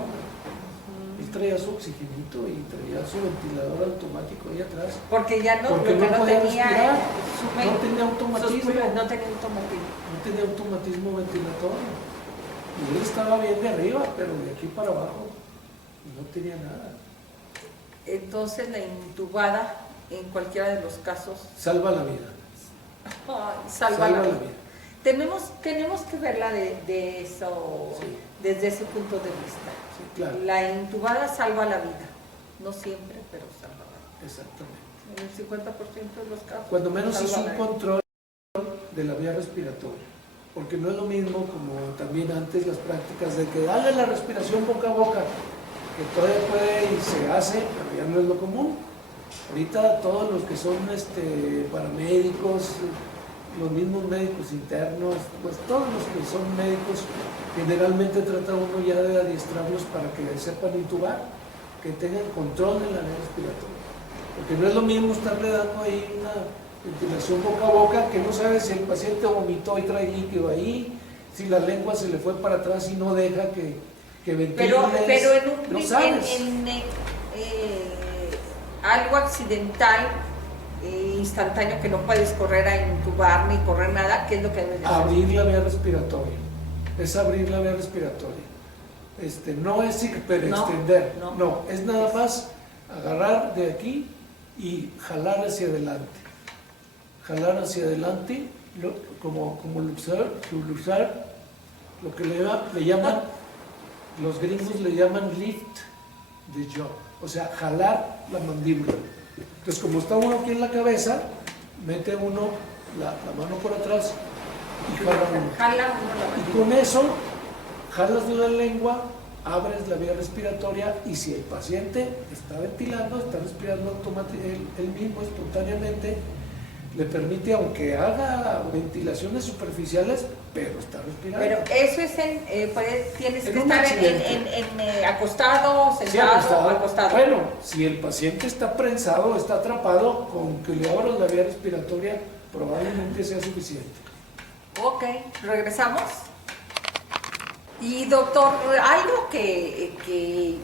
Él traía su oxigenito y traía su ventilador automático ahí atrás. Porque ya no, porque lo que no podía tenía respirar, su no tenía automatismo. no tenía automatismo. No tenía automatismo ventilatorio. Y él estaba bien de arriba, pero de aquí para abajo no tenía nada. Entonces la intubada, en cualquiera de los casos, Salva la vida. salva la vida. vida. Tenemos que verla de eso, Sí. desde ese punto de vista. Sí, claro. La intubada salva la vida. No siempre, pero salva la vida. Exactamente. En el 50% de los casos. Cuando menos es salva un la vida. control de la vía respiratoria, porque no es lo mismo como también antes las prácticas de que dale la respiración boca a boca, que todavía puede y se hace, pero ya no es lo común. Ahorita todos los que son paramédicos, los mismos médicos internos, pues todos los que son médicos, generalmente trata uno ya de adiestrarlos para que sepan intubar, que tengan control de la vía respiratoria. Porque no es lo mismo estarle dando ahí una ventilación boca a boca, que no sabe si el paciente vomitó y trae líquido ahí, si la lengua se le fue para atrás y no deja que ventile. Pero en un no sabes. Algo accidental, instantáneo, que no puedes correr a intubar ni correr nada, ¿qué es lo que debes hacer? Abrir la vía respiratoria. Es abrir la vía respiratoria. No es hiperextender, no, es nada más agarrar de aquí y jalar hacia adelante. Jalar hacia adelante, como luxar, lo que le llaman, los gringos le llaman lift the jaw, o sea, jalar la mandíbula. Entonces, como está uno aquí en la cabeza, mete uno la mano por atrás y jala uno. Jala uno la Y con eso, jalas de la lengua, abres la vía respiratoria y si el paciente está ventilando, está respirando él mismo espontáneamente, le permite, aunque haga ventilaciones superficiales, pero está respirando. Pero eso es tienes En que un estar accidente. acostado, Sí, sentado o acostado. Bueno, si el paciente está prensado, está atrapado, con que le abras la vía respiratoria probablemente sea suficiente. Ok, regresamos. Y doctor, algo que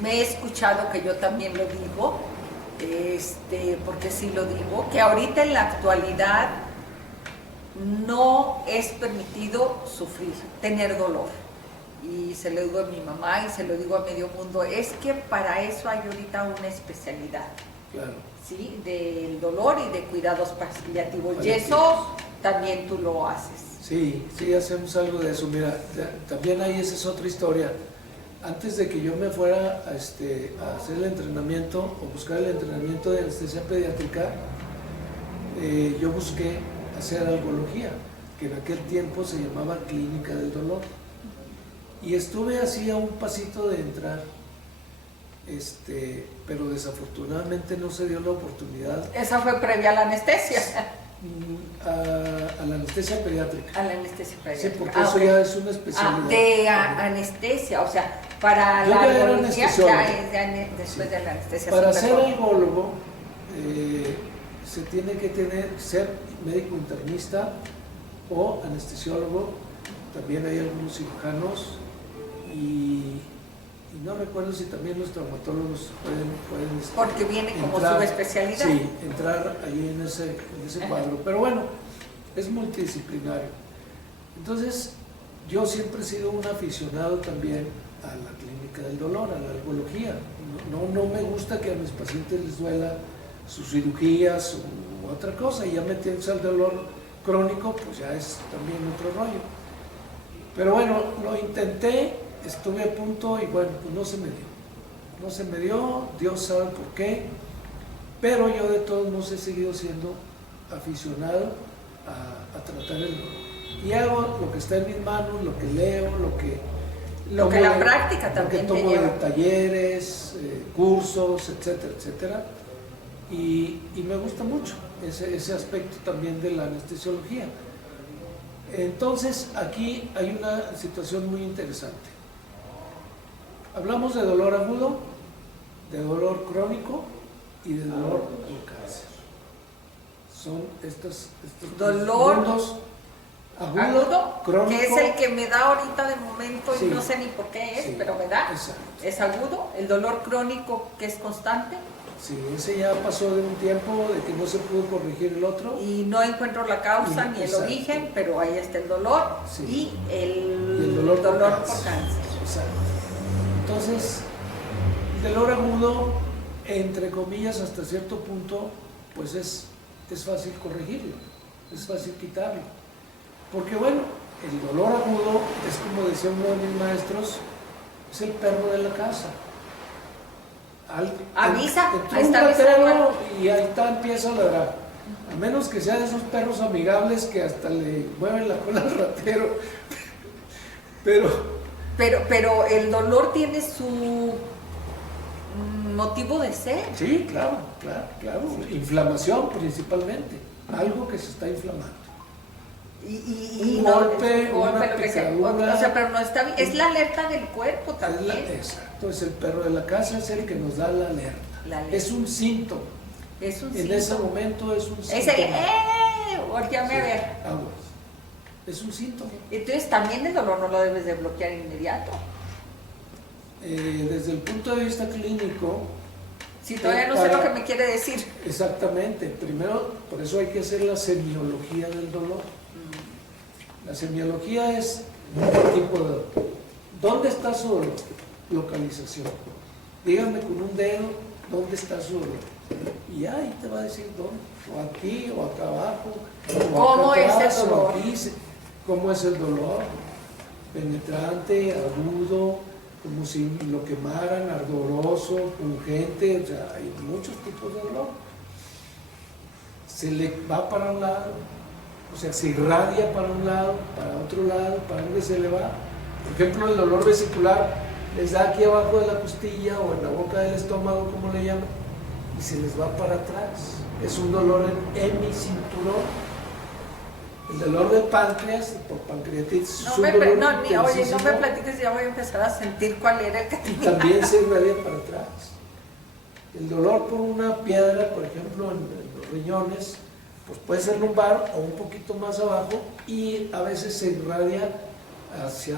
me he escuchado, que yo también lo digo, porque sí lo digo, que ahorita en la actualidad no es permitido sufrir, tener dolor. Y se lo digo a mi mamá y se lo digo a medio mundo, es que para eso hay ahorita una especialidad, Claro. ¿sí? Del dolor y de cuidados paliativos. Y eso también tú lo haces. Sí, hacemos algo de eso. Mira, también ahí esa es otra historia. Antes de que yo me fuera a hacer el entrenamiento o buscar el entrenamiento de anestesia pediátrica, yo busqué hacer algología, que en aquel tiempo se llamaba clínica del dolor. Y estuve así a un pasito de entrar, pero desafortunadamente no se dio la oportunidad. Esa fue previa a la anestesia. A la anestesia pediátrica. A la anestesia pediátrica. Sí, porque eso ok. ya es una especialidad. De anestesia, o sea, para Yo la ya era algología anestesiólogo. ya es después de la anestesia. Para sí, ser perdón. algólogo se tiene que ser médico internista o anestesiólogo. También hay algunos cirujanos y no recuerdo si también los traumatólogos pueden Porque viene como entrar, subespecialidad. sí, entrar ahí en ese cuadro. Pero bueno, es multidisciplinario. Entonces, yo siempre he sido un aficionado también a la clínica del dolor, a la algología. No me gusta que a mis pacientes les duela sus cirugías u otra cosa, y ya metiéndose al dolor, crónico, pues ya es también otro rollo. Pero bueno, lo intenté, estuve a punto y bueno, pues no se me dio. No se me dio, Dios sabe por qué, pero yo de todos modos he seguido siendo aficionado a tratar el dolor. Y hago lo que está en mis manos, lo que leo, lo que la práctica también lo que tomo te lleva. de talleres, cursos, etcétera, etcétera. Y me gusta mucho ese aspecto también de la anestesiología. Entonces, aquí hay una situación muy interesante. Hablamos de dolor agudo, de dolor crónico y de dolor por cáncer. Son estos dolor mundos: agudo, crónico, que es el que me da ahorita de momento y sí, no sé ni por qué es, sí, pero me da. exacto. Es agudo. El dolor crónico, que es constante. Sí, ese ya pasó de un tiempo de que no se pudo corregir el otro. Y no encuentro la causa ni el exacto. origen, pero ahí está el dolor, Sí. y el dolor por por cáncer. cáncer. Exacto. Entonces, el dolor agudo, entre comillas, hasta cierto punto, pues es fácil corregirlo, es fácil quitarlo. Porque bueno, el dolor agudo es, como decía uno de mis maestros, es el perro de la casa. Avisa, entró ahí un está ratero avisando. y ahí está, empieza a ladrar. A menos que sean esos perros amigables que hasta le mueven la cola al ratero. Pero el dolor tiene su motivo de ser. Sí, claro. Inflamación principalmente, algo que se está inflamando. Y Un no, golpe, una lo que sea. picadura. O sea, pero no está bien. Es la alerta del cuerpo también. Exacto, es el perro de la casa, es el que nos da la alerta. Es un síntoma. Es un En síntoma. ese momento es un síntoma. Es el, volteame a ver. Aguas. Es un síntoma. Entonces también el dolor no lo debes de bloquear inmediato. Desde el punto de vista clínico, Si todavía no sé lo que me quiere decir. exactamente, primero, por eso hay que hacer la semiología del dolor. La semiología es un tipo de... ¿Dónde está su dolor? Localización. Díganme con un dedo dónde está su dolor. Y ahí te va a decir dónde. O aquí, o acá abajo. O ¿Cómo acá atrás, es el dolor? o aquí. ¿Cómo es el dolor? Penetrante, agudo, como si lo quemaran, ardoroso, pungente. O sea, hay muchos tipos de dolor. Se le va para un lado, o sea, se irradia para un lado, para otro lado, para donde se le va. Por ejemplo, el dolor vesicular les da aquí abajo de la costilla o en la boca del estómago, como le llaman, y se les va para atrás. Es un dolor en hemicinturón. El dolor del páncreas, por pancreatitis, No es un me, dolor oye, no me intensísimo, platiques, ya voy a empezar a sentir cuál era el que y tenía. también se irradia para atrás. El dolor por una piedra, por ejemplo, en los riñones, pues puede ser lumbar o un poquito más abajo, y a veces se irradia hacia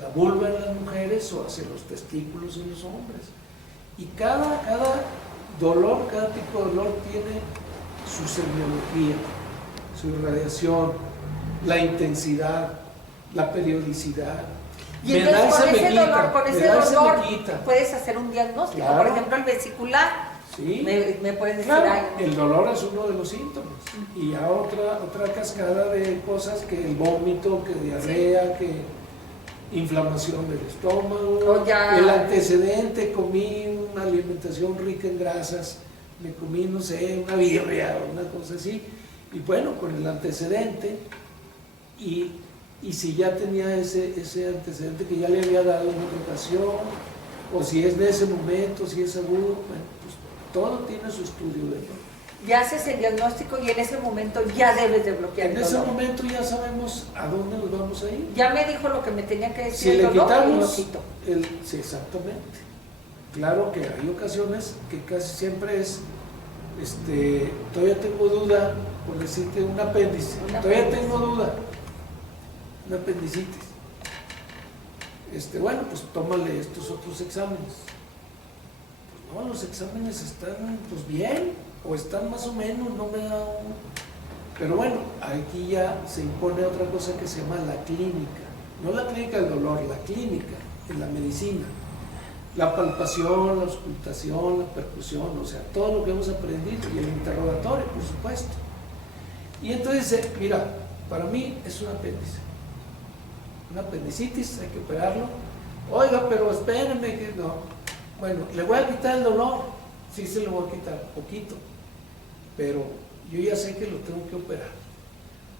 la vulva en las mujeres o hacia los testículos en los hombres. Y cada dolor, cada tipo de dolor tiene su semiología, su irradiación, la intensidad, la periodicidad. Y entonces con ese dolor, quita. puedes hacer un diagnóstico. Claro. Por ejemplo, el vesicular. Sí. Me puedes decir, Claro, ay, el dolor es uno de los síntomas. Y ya otra cascada de cosas, que el vómito, que diarrea, que inflamación del estómago, O ya- el antecedente, comí una alimentación rica en grasas, me comí, no sé, una birria o una cosa así, y bueno, con el antecedente, y si ya tenía ese antecedente que ya le había dado en otra ocasión, o si es de ese momento, si es agudo, bueno, pues todo tiene su estudio de dolor. ya haces el diagnóstico y en ese momento ya debes de bloquear En el ese dolor. momento ya sabemos a dónde nos vamos a ir. Ya me dijo lo que me tenía que decir Si el le dolor y lo quitamos quito. sí, exactamente. Claro que hay ocasiones que casi siempre es, todavía tengo duda, por decirte, un apéndice, todavía tengo duda, un apendicitis. Bueno, pues tómale estos otros exámenes. Pues no, los exámenes están pues bien, o están más o menos, no me da un... Pero bueno, aquí ya se impone otra cosa que se llama la clínica. No la clínica del dolor, la clínica en la medicina. La palpación, la auscultación, la percusión, o sea, todo lo que hemos aprendido, y el interrogatorio, por supuesto. Y entonces dice, mira, para mí es un apéndice, una apendicitis, hay que operarlo. Oiga, pero espérenme que no. Bueno, ¿le voy a quitar el dolor? Sí, se lo voy a quitar, poquito, pero yo ya sé que lo tengo que operar.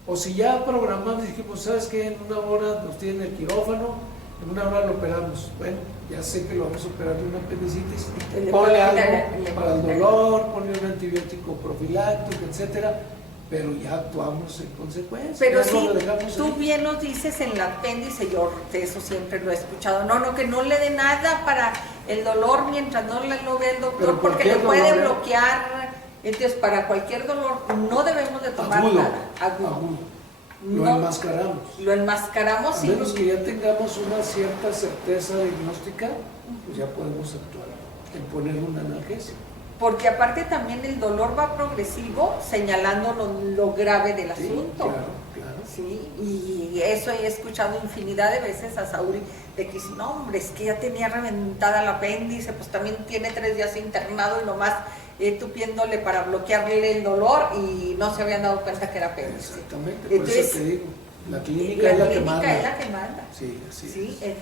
O si ya programamos, dijimos, ¿sabes qué? En 1 hora nos tienen el quirófano, en 1 hora lo operamos. Bueno, ya sé que lo vamos a operar de una apendicitis, ponle algo para el dolor, ponle un antibiótico profiláctico, etcétera, pero ya actuamos en consecuencia. Pero sí, tú bien nos dices en el apéndice, yo de eso siempre lo he escuchado, no, que no le dé nada para el dolor mientras no lo vea el doctor, porque le puede bloquear. Entonces, para cualquier dolor no debemos de tomar nada agudo. Lo enmascaramos. Lo enmascaramos. A menos que ya tengamos una cierta certeza diagnóstica, pues ya podemos actuar en poner un analgésico. Porque aparte también el dolor va progresivo, señalando lo grave del asunto. Claro. Sí, y eso he escuchado infinidad de veces a Sauri, de que dice, no hombre, es que ya tenía reventada el apéndice, pues también tiene 3 días internado y nomás tupiéndole para bloquearle el dolor y no se habían dado cuenta que era apéndice. Exactamente, entonces, por eso te digo, la clínica es la que manda. Sí, así es.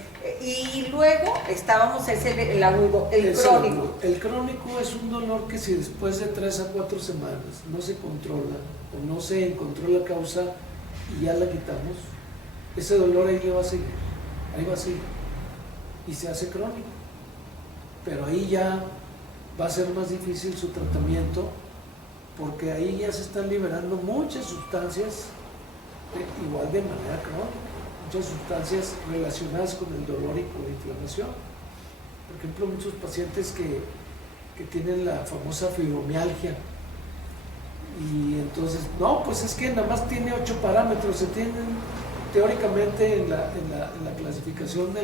Y luego estábamos el agudo, el crónico. El crónico es un dolor que si después de 3 a 4 semanas no se controla o no se encontró la causa y ya la quitamos, ese dolor ahí va a seguir, y se hace crónico, pero ahí ya va a ser más difícil su tratamiento, porque ahí ya se están liberando muchas sustancias, igual de manera crónica, muchas sustancias relacionadas con el dolor y con la inflamación. Por ejemplo, muchos pacientes que tienen la famosa fibromialgia, y entonces, no, pues es que nada más tiene 8 parámetros, se tienen teóricamente en la clasificación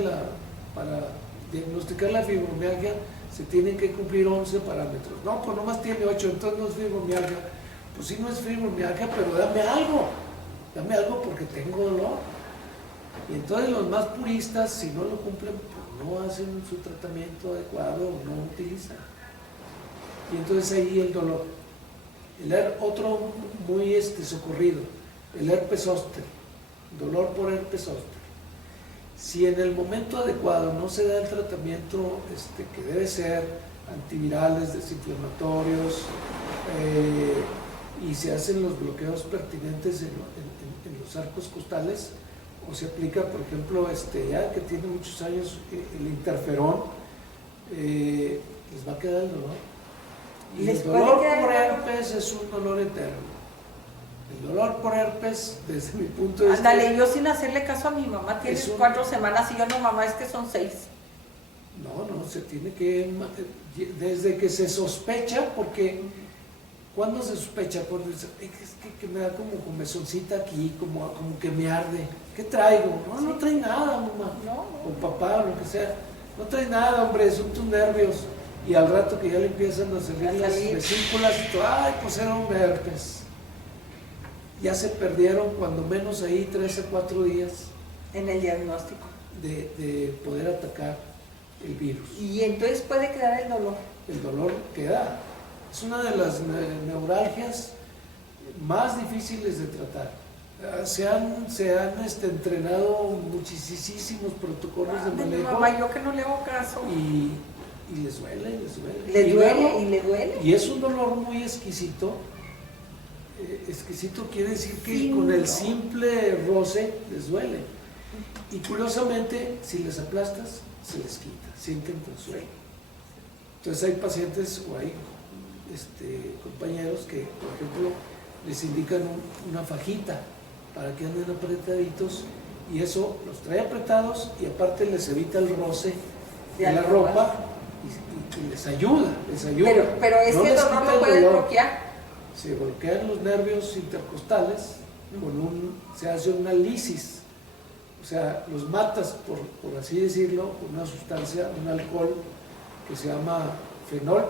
para diagnosticar la fibromialgia se tienen que cumplir 11 parámetros. No, pues nomás tiene 8, entonces no es fibromialgia. Pues sí, no es fibromialgia, pero dame algo porque tengo dolor. Y entonces los más puristas, si no lo cumplen, pues no hacen su tratamiento adecuado o no utilizan. Y entonces ahí el dolor. Otro muy socorrido, el herpes zóster, dolor por herpes zóster. Si en el momento adecuado no se da el tratamiento que debe ser, antivirales, desinflamatorios, y se hacen los bloqueos pertinentes en los arcos costales, o se aplica, por ejemplo, ya que tiene muchos años, el interferón, les va a quedar el dolor. Y el dolor por herpes es un dolor eterno. El dolor por herpes, desde mi punto de vista... Ándale, yo sin hacerle caso a mi mamá, tiene 4 semanas, y yo no, mamá, es que son 6. No, se tiene que... Desde que se sospecha, porque... ¿Cuándo se sospecha? Cuando es que me da como comezoncita aquí, como que me arde. ¿Qué traigo? No trae nada, mamá. No. O papá, o lo que sea. No trae nada, hombre, son tus nervios. Y al rato que ya le empiezan a salir las vesículas, ay, pues era un herpes. Ya se perdieron cuando menos ahí 3 a 4 días. En el diagnóstico. De poder atacar el virus. Y entonces puede quedar el dolor. El dolor queda. Es una de las neuralgias más difíciles de tratar. Se han entrenado muchísimos protocolos de manejo. Mamá, yo que no le hago caso. Y les duele. Le duele. Y es un dolor muy exquisito. Exquisito quiere decir que con el simple roce les duele. Y curiosamente, si les aplastas, se les quita, sienten consuelo. Entonces hay pacientes o hay compañeros que, por ejemplo, les indican una fajita para que anden apretaditos, y eso los trae apretados y aparte les evita el roce de la ropa y les ayuda. Pero ese dolor lo puede bloquear. Se bloquean los nervios intercostales, se hace una lisis, o sea, los matas, por así decirlo, con una sustancia, un alcohol que se llama fenol,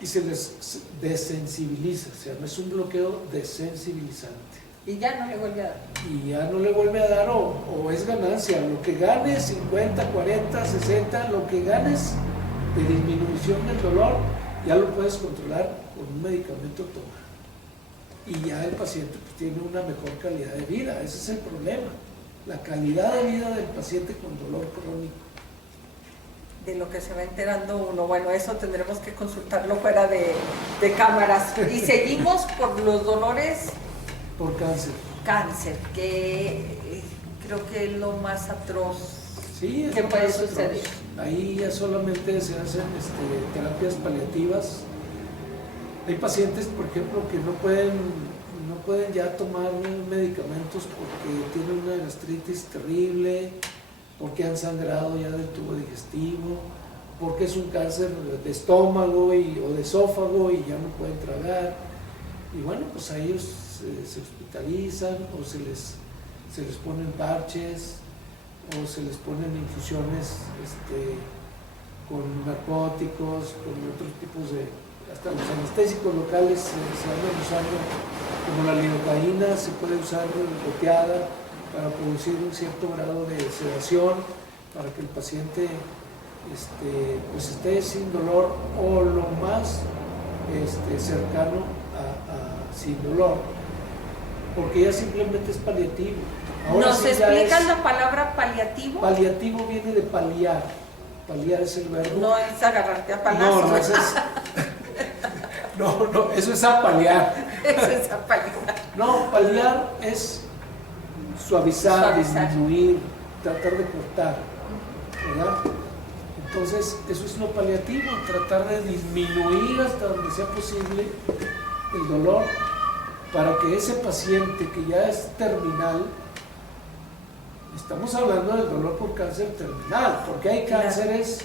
y se les desensibiliza, es un bloqueo desensibilizante. Y ya no le vuelve a dar. Y ya no le vuelve a dar, o es ganancia, lo que ganes, 50, 40, 60, lo que ganes de disminución del dolor, ya lo puedes controlar con un medicamento tomado. y ya el paciente pues, tiene una mejor calidad de vida. Ese es el problema, la calidad de vida del paciente con dolor crónico. De lo que se va enterando uno. Bueno, eso tendremos que consultarlo fuera de cámaras. Y seguimos por los dolores. Por cáncer. Cáncer, que creo que es lo más atroz Sí, que puede suceder. Ahí ya solamente se hacen terapias paliativas. Hay pacientes, por ejemplo, que no pueden ya tomar medicamentos porque tienen una gastritis terrible, porque han sangrado ya del tubo digestivo, porque es un cáncer de estómago o de esófago y ya no pueden tragar. Y bueno, pues a ellos se hospitalizan o se les ponen parches o se les ponen infusiones con narcóticos, con otros tipos de... Hasta los anestésicos locales se andan usando, como la lidocaína, se puede usar goteada para producir un cierto grado de sedación, para que el paciente pues esté sin dolor o lo más cercano a sin dolor, porque ya simplemente es paliativo. Ahora ¿Nos sí explicas la palabra paliativo? Paliativo viene de paliar. Paliar es el verbo. No es agarrarte a palazos. No, eso es... No, eso es apalear. Eso es apalear. No, paliar es suavizar, disminuir, tratar de cortar, ¿verdad? Entonces, eso es lo paliativo, tratar de disminuir hasta donde sea posible el dolor para que ese paciente que ya es terminal, estamos hablando del dolor por cáncer terminal, porque hay cánceres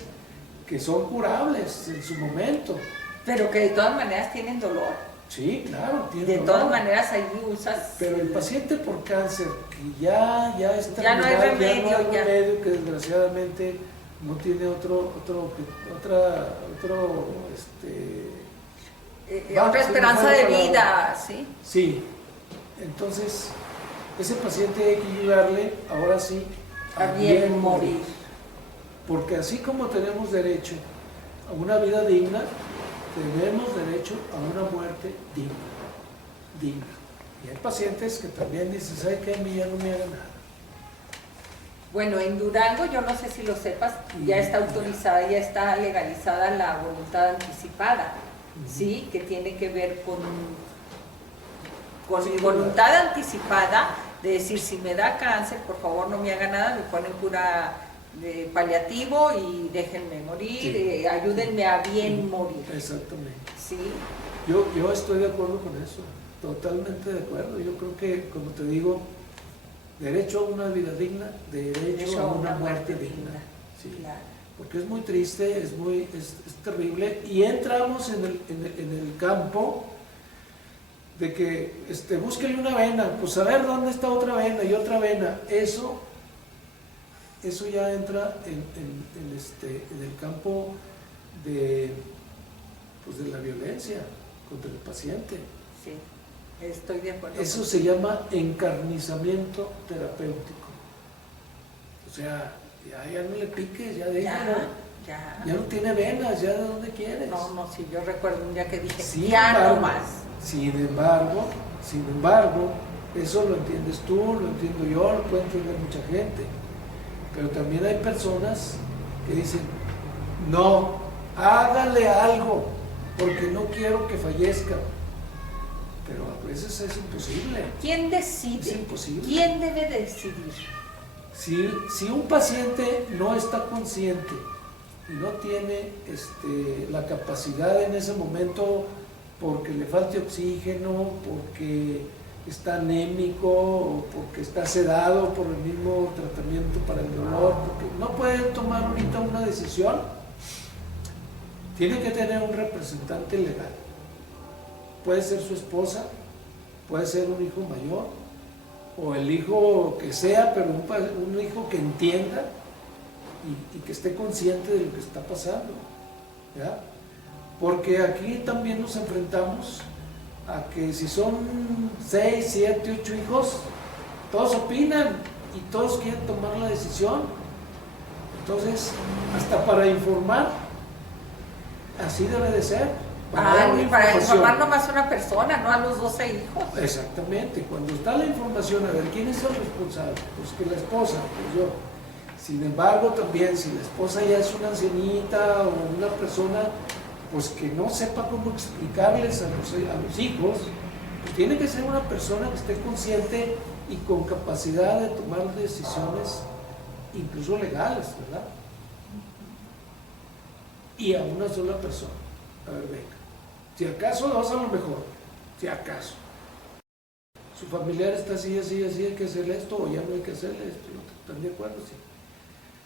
que son curables en su momento. Pero que de todas maneras tienen dolor. Sí, claro, tiene De dolor. todas maneras ahí usas... Pero el paciente por cáncer que ya es terminal, Ya no hay remedio, ya. Que desgraciadamente no tiene otra esperanza de vida, ¿sí? Sí, entonces ese paciente hay que ayudarle, ahora sí, a bien morir. Porque así como tenemos derecho a una vida digna, tenemos derecho a una muerte digna. Y hay pacientes que también dicen, ¿sabe qué? A mí ya no me haga nada. Bueno, en Durango, yo no sé si lo sepas, ya está autorizada, ya está legalizada la voluntad anticipada, ¿sí? Que tiene que ver con mi voluntad anticipada de decir, si me da cáncer, por favor no me haga nada, me ponen cura de paliativo y déjenme morir, ayúdenme a bien morir. Exactamente. ¿Sí? Yo estoy de acuerdo con eso, totalmente de acuerdo. Yo creo que, como te digo, derecho a una vida digna, derecho a una muerte digna. Sí. Claro. Porque es muy triste, es terrible, y entramos en el campo de que búsquele una vena, pues a ver dónde está otra vena y otra vena. Eso ya entra en el campo de la violencia contra el paciente. Sí, estoy de acuerdo. Eso se llama encarnizamiento terapéutico. O sea, ya no le piques, ya déjalo. Ya no tiene venas, ya de dónde quieres. No, sí, yo recuerdo un día que dije, no más. Sin embargo, eso lo entiendes tú, lo entiendo yo, lo puede entender mucha gente. Pero también hay personas que dicen, no, hágale algo, porque no quiero que fallezca. Pero a veces es imposible. ¿Quién decide? Es imposible. ¿Quién debe decidir? Si un paciente no está consciente y no tiene la capacidad en ese momento porque le falte oxígeno, porque está anémico o porque está sedado por el mismo tratamiento para el dolor, porque no puede tomar ahorita una decisión, tiene que tener un representante legal. Puede ser su esposa, puede ser un hijo mayor o el hijo que sea, pero un hijo que entienda y que esté consciente de lo que está pasando, ¿ya? Porque aquí también nos enfrentamos a que si son 6, 7, 8 hijos, todos opinan y todos quieren tomar la decisión. Entonces, hasta para informar, así debe de ser. dar una Para información. informar nomás a una persona, no a los 12 hijos. Exactamente, cuando está la información, a ver, ¿quién es el responsable? Pues que la esposa, pues yo. Sin embargo, también, si la esposa ya es una ancianita o una persona, pues que no sepa cómo explicarles a los hijos, pues tiene que ser una persona que esté consciente y con capacidad de tomar decisiones, incluso legales, ¿verdad? Y a una sola persona. A ver, venga. Si acaso vas a lo mejor, si acaso. Su familiar está así, así, así, hay que hacerle esto, o ya no hay que hacerle esto, ¿están de acuerdo? Sí.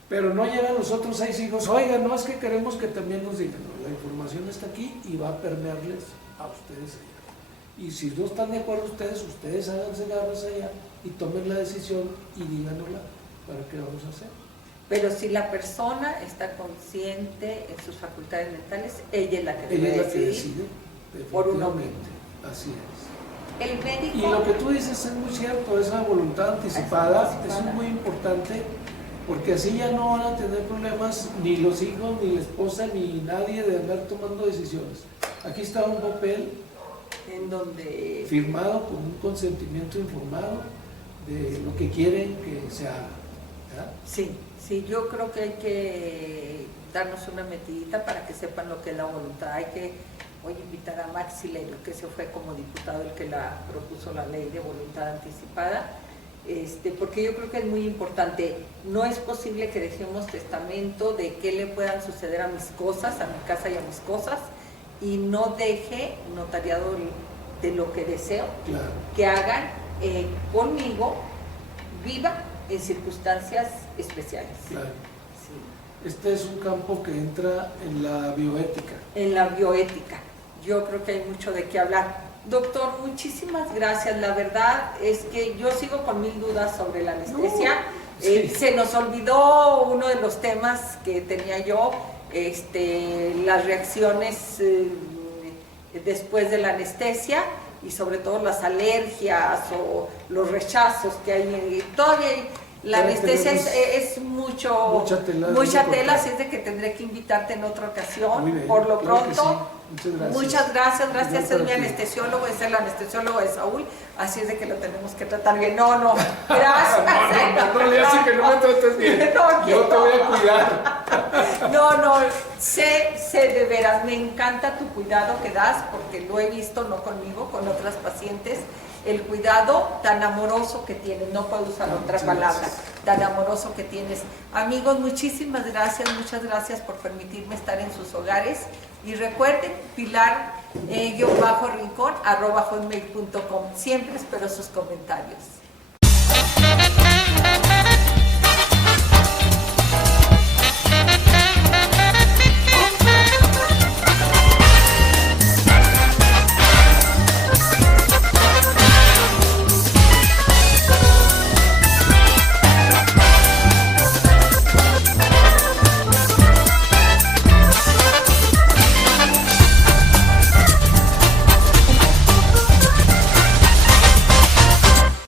Pero no llegan los otros 6 hijos, oigan, no es que queremos que también nos digan, no, la información está aquí y va a permearles a ustedes allá. Y si no están de acuerdo ustedes háganse garras allá y tomen la decisión y díganosla para qué vamos a hacer. Pero si la persona está consciente en sus facultades mentales, ella es la que Ella debe es la que decidir decide, por uno mismo. definitivamente. Así es. El médico... Y lo que tú dices es muy cierto, esa voluntad anticipada es muy importante, porque así ya no van a tener problemas ni los hijos, ni la esposa, ni nadie de andar tomando decisiones. Aquí está un papel en donde firmado con un consentimiento informado de lo que quieren que se haga, ¿verdad? Sí, sí, yo creo que hay que darnos una metidita para que sepan lo que es la voluntad. Hay que hoy invitar a Max Silerio, que se fue como diputado el que la propuso la ley de voluntad anticipada, porque yo creo que es muy importante. No es posible que dejemos testamento de qué le puedan suceder a mis cosas, a mi casa y a mis cosas, y no deje notariado de lo que deseo Claro. que hagan conmigo viva en circunstancias especiales. Claro. Sí. Este es un campo que entra en la bioética. En la bioética. Yo creo que hay mucho de qué hablar. Doctor, muchísimas gracias. La verdad es que yo sigo con 1000 dudas sobre la anestesia. Sí. Se nos olvidó uno de los temas que tenía yo, las reacciones después de la anestesia y sobre todo las alergias o los rechazos que hay. Todavía hay, la anestesia es mucha tela, así es de que tendré que invitarte en otra ocasión. Muy bien, por lo claro que pronto, sí. Muchas muchas gracias, Igual es para mi ti. anestesiólogo, es el anestesiólogo de Saúl, así es de que lo tenemos que tratar bien. No, gracias. No le hace que no me trates bien. No, Yo te voy a cuidar. No, sé de veras, me encanta tu cuidado que das, porque lo he visto, no conmigo, con otras pacientes, el cuidado tan amoroso que tienes, no puedo usar otra palabra, gracias. tan amoroso que tienes. Amigos, muchísimas gracias, muchas gracias por permitirme estar en sus hogares, y recuerden, Pilar-Rincón @hotmail.com, siempre espero sus comentarios.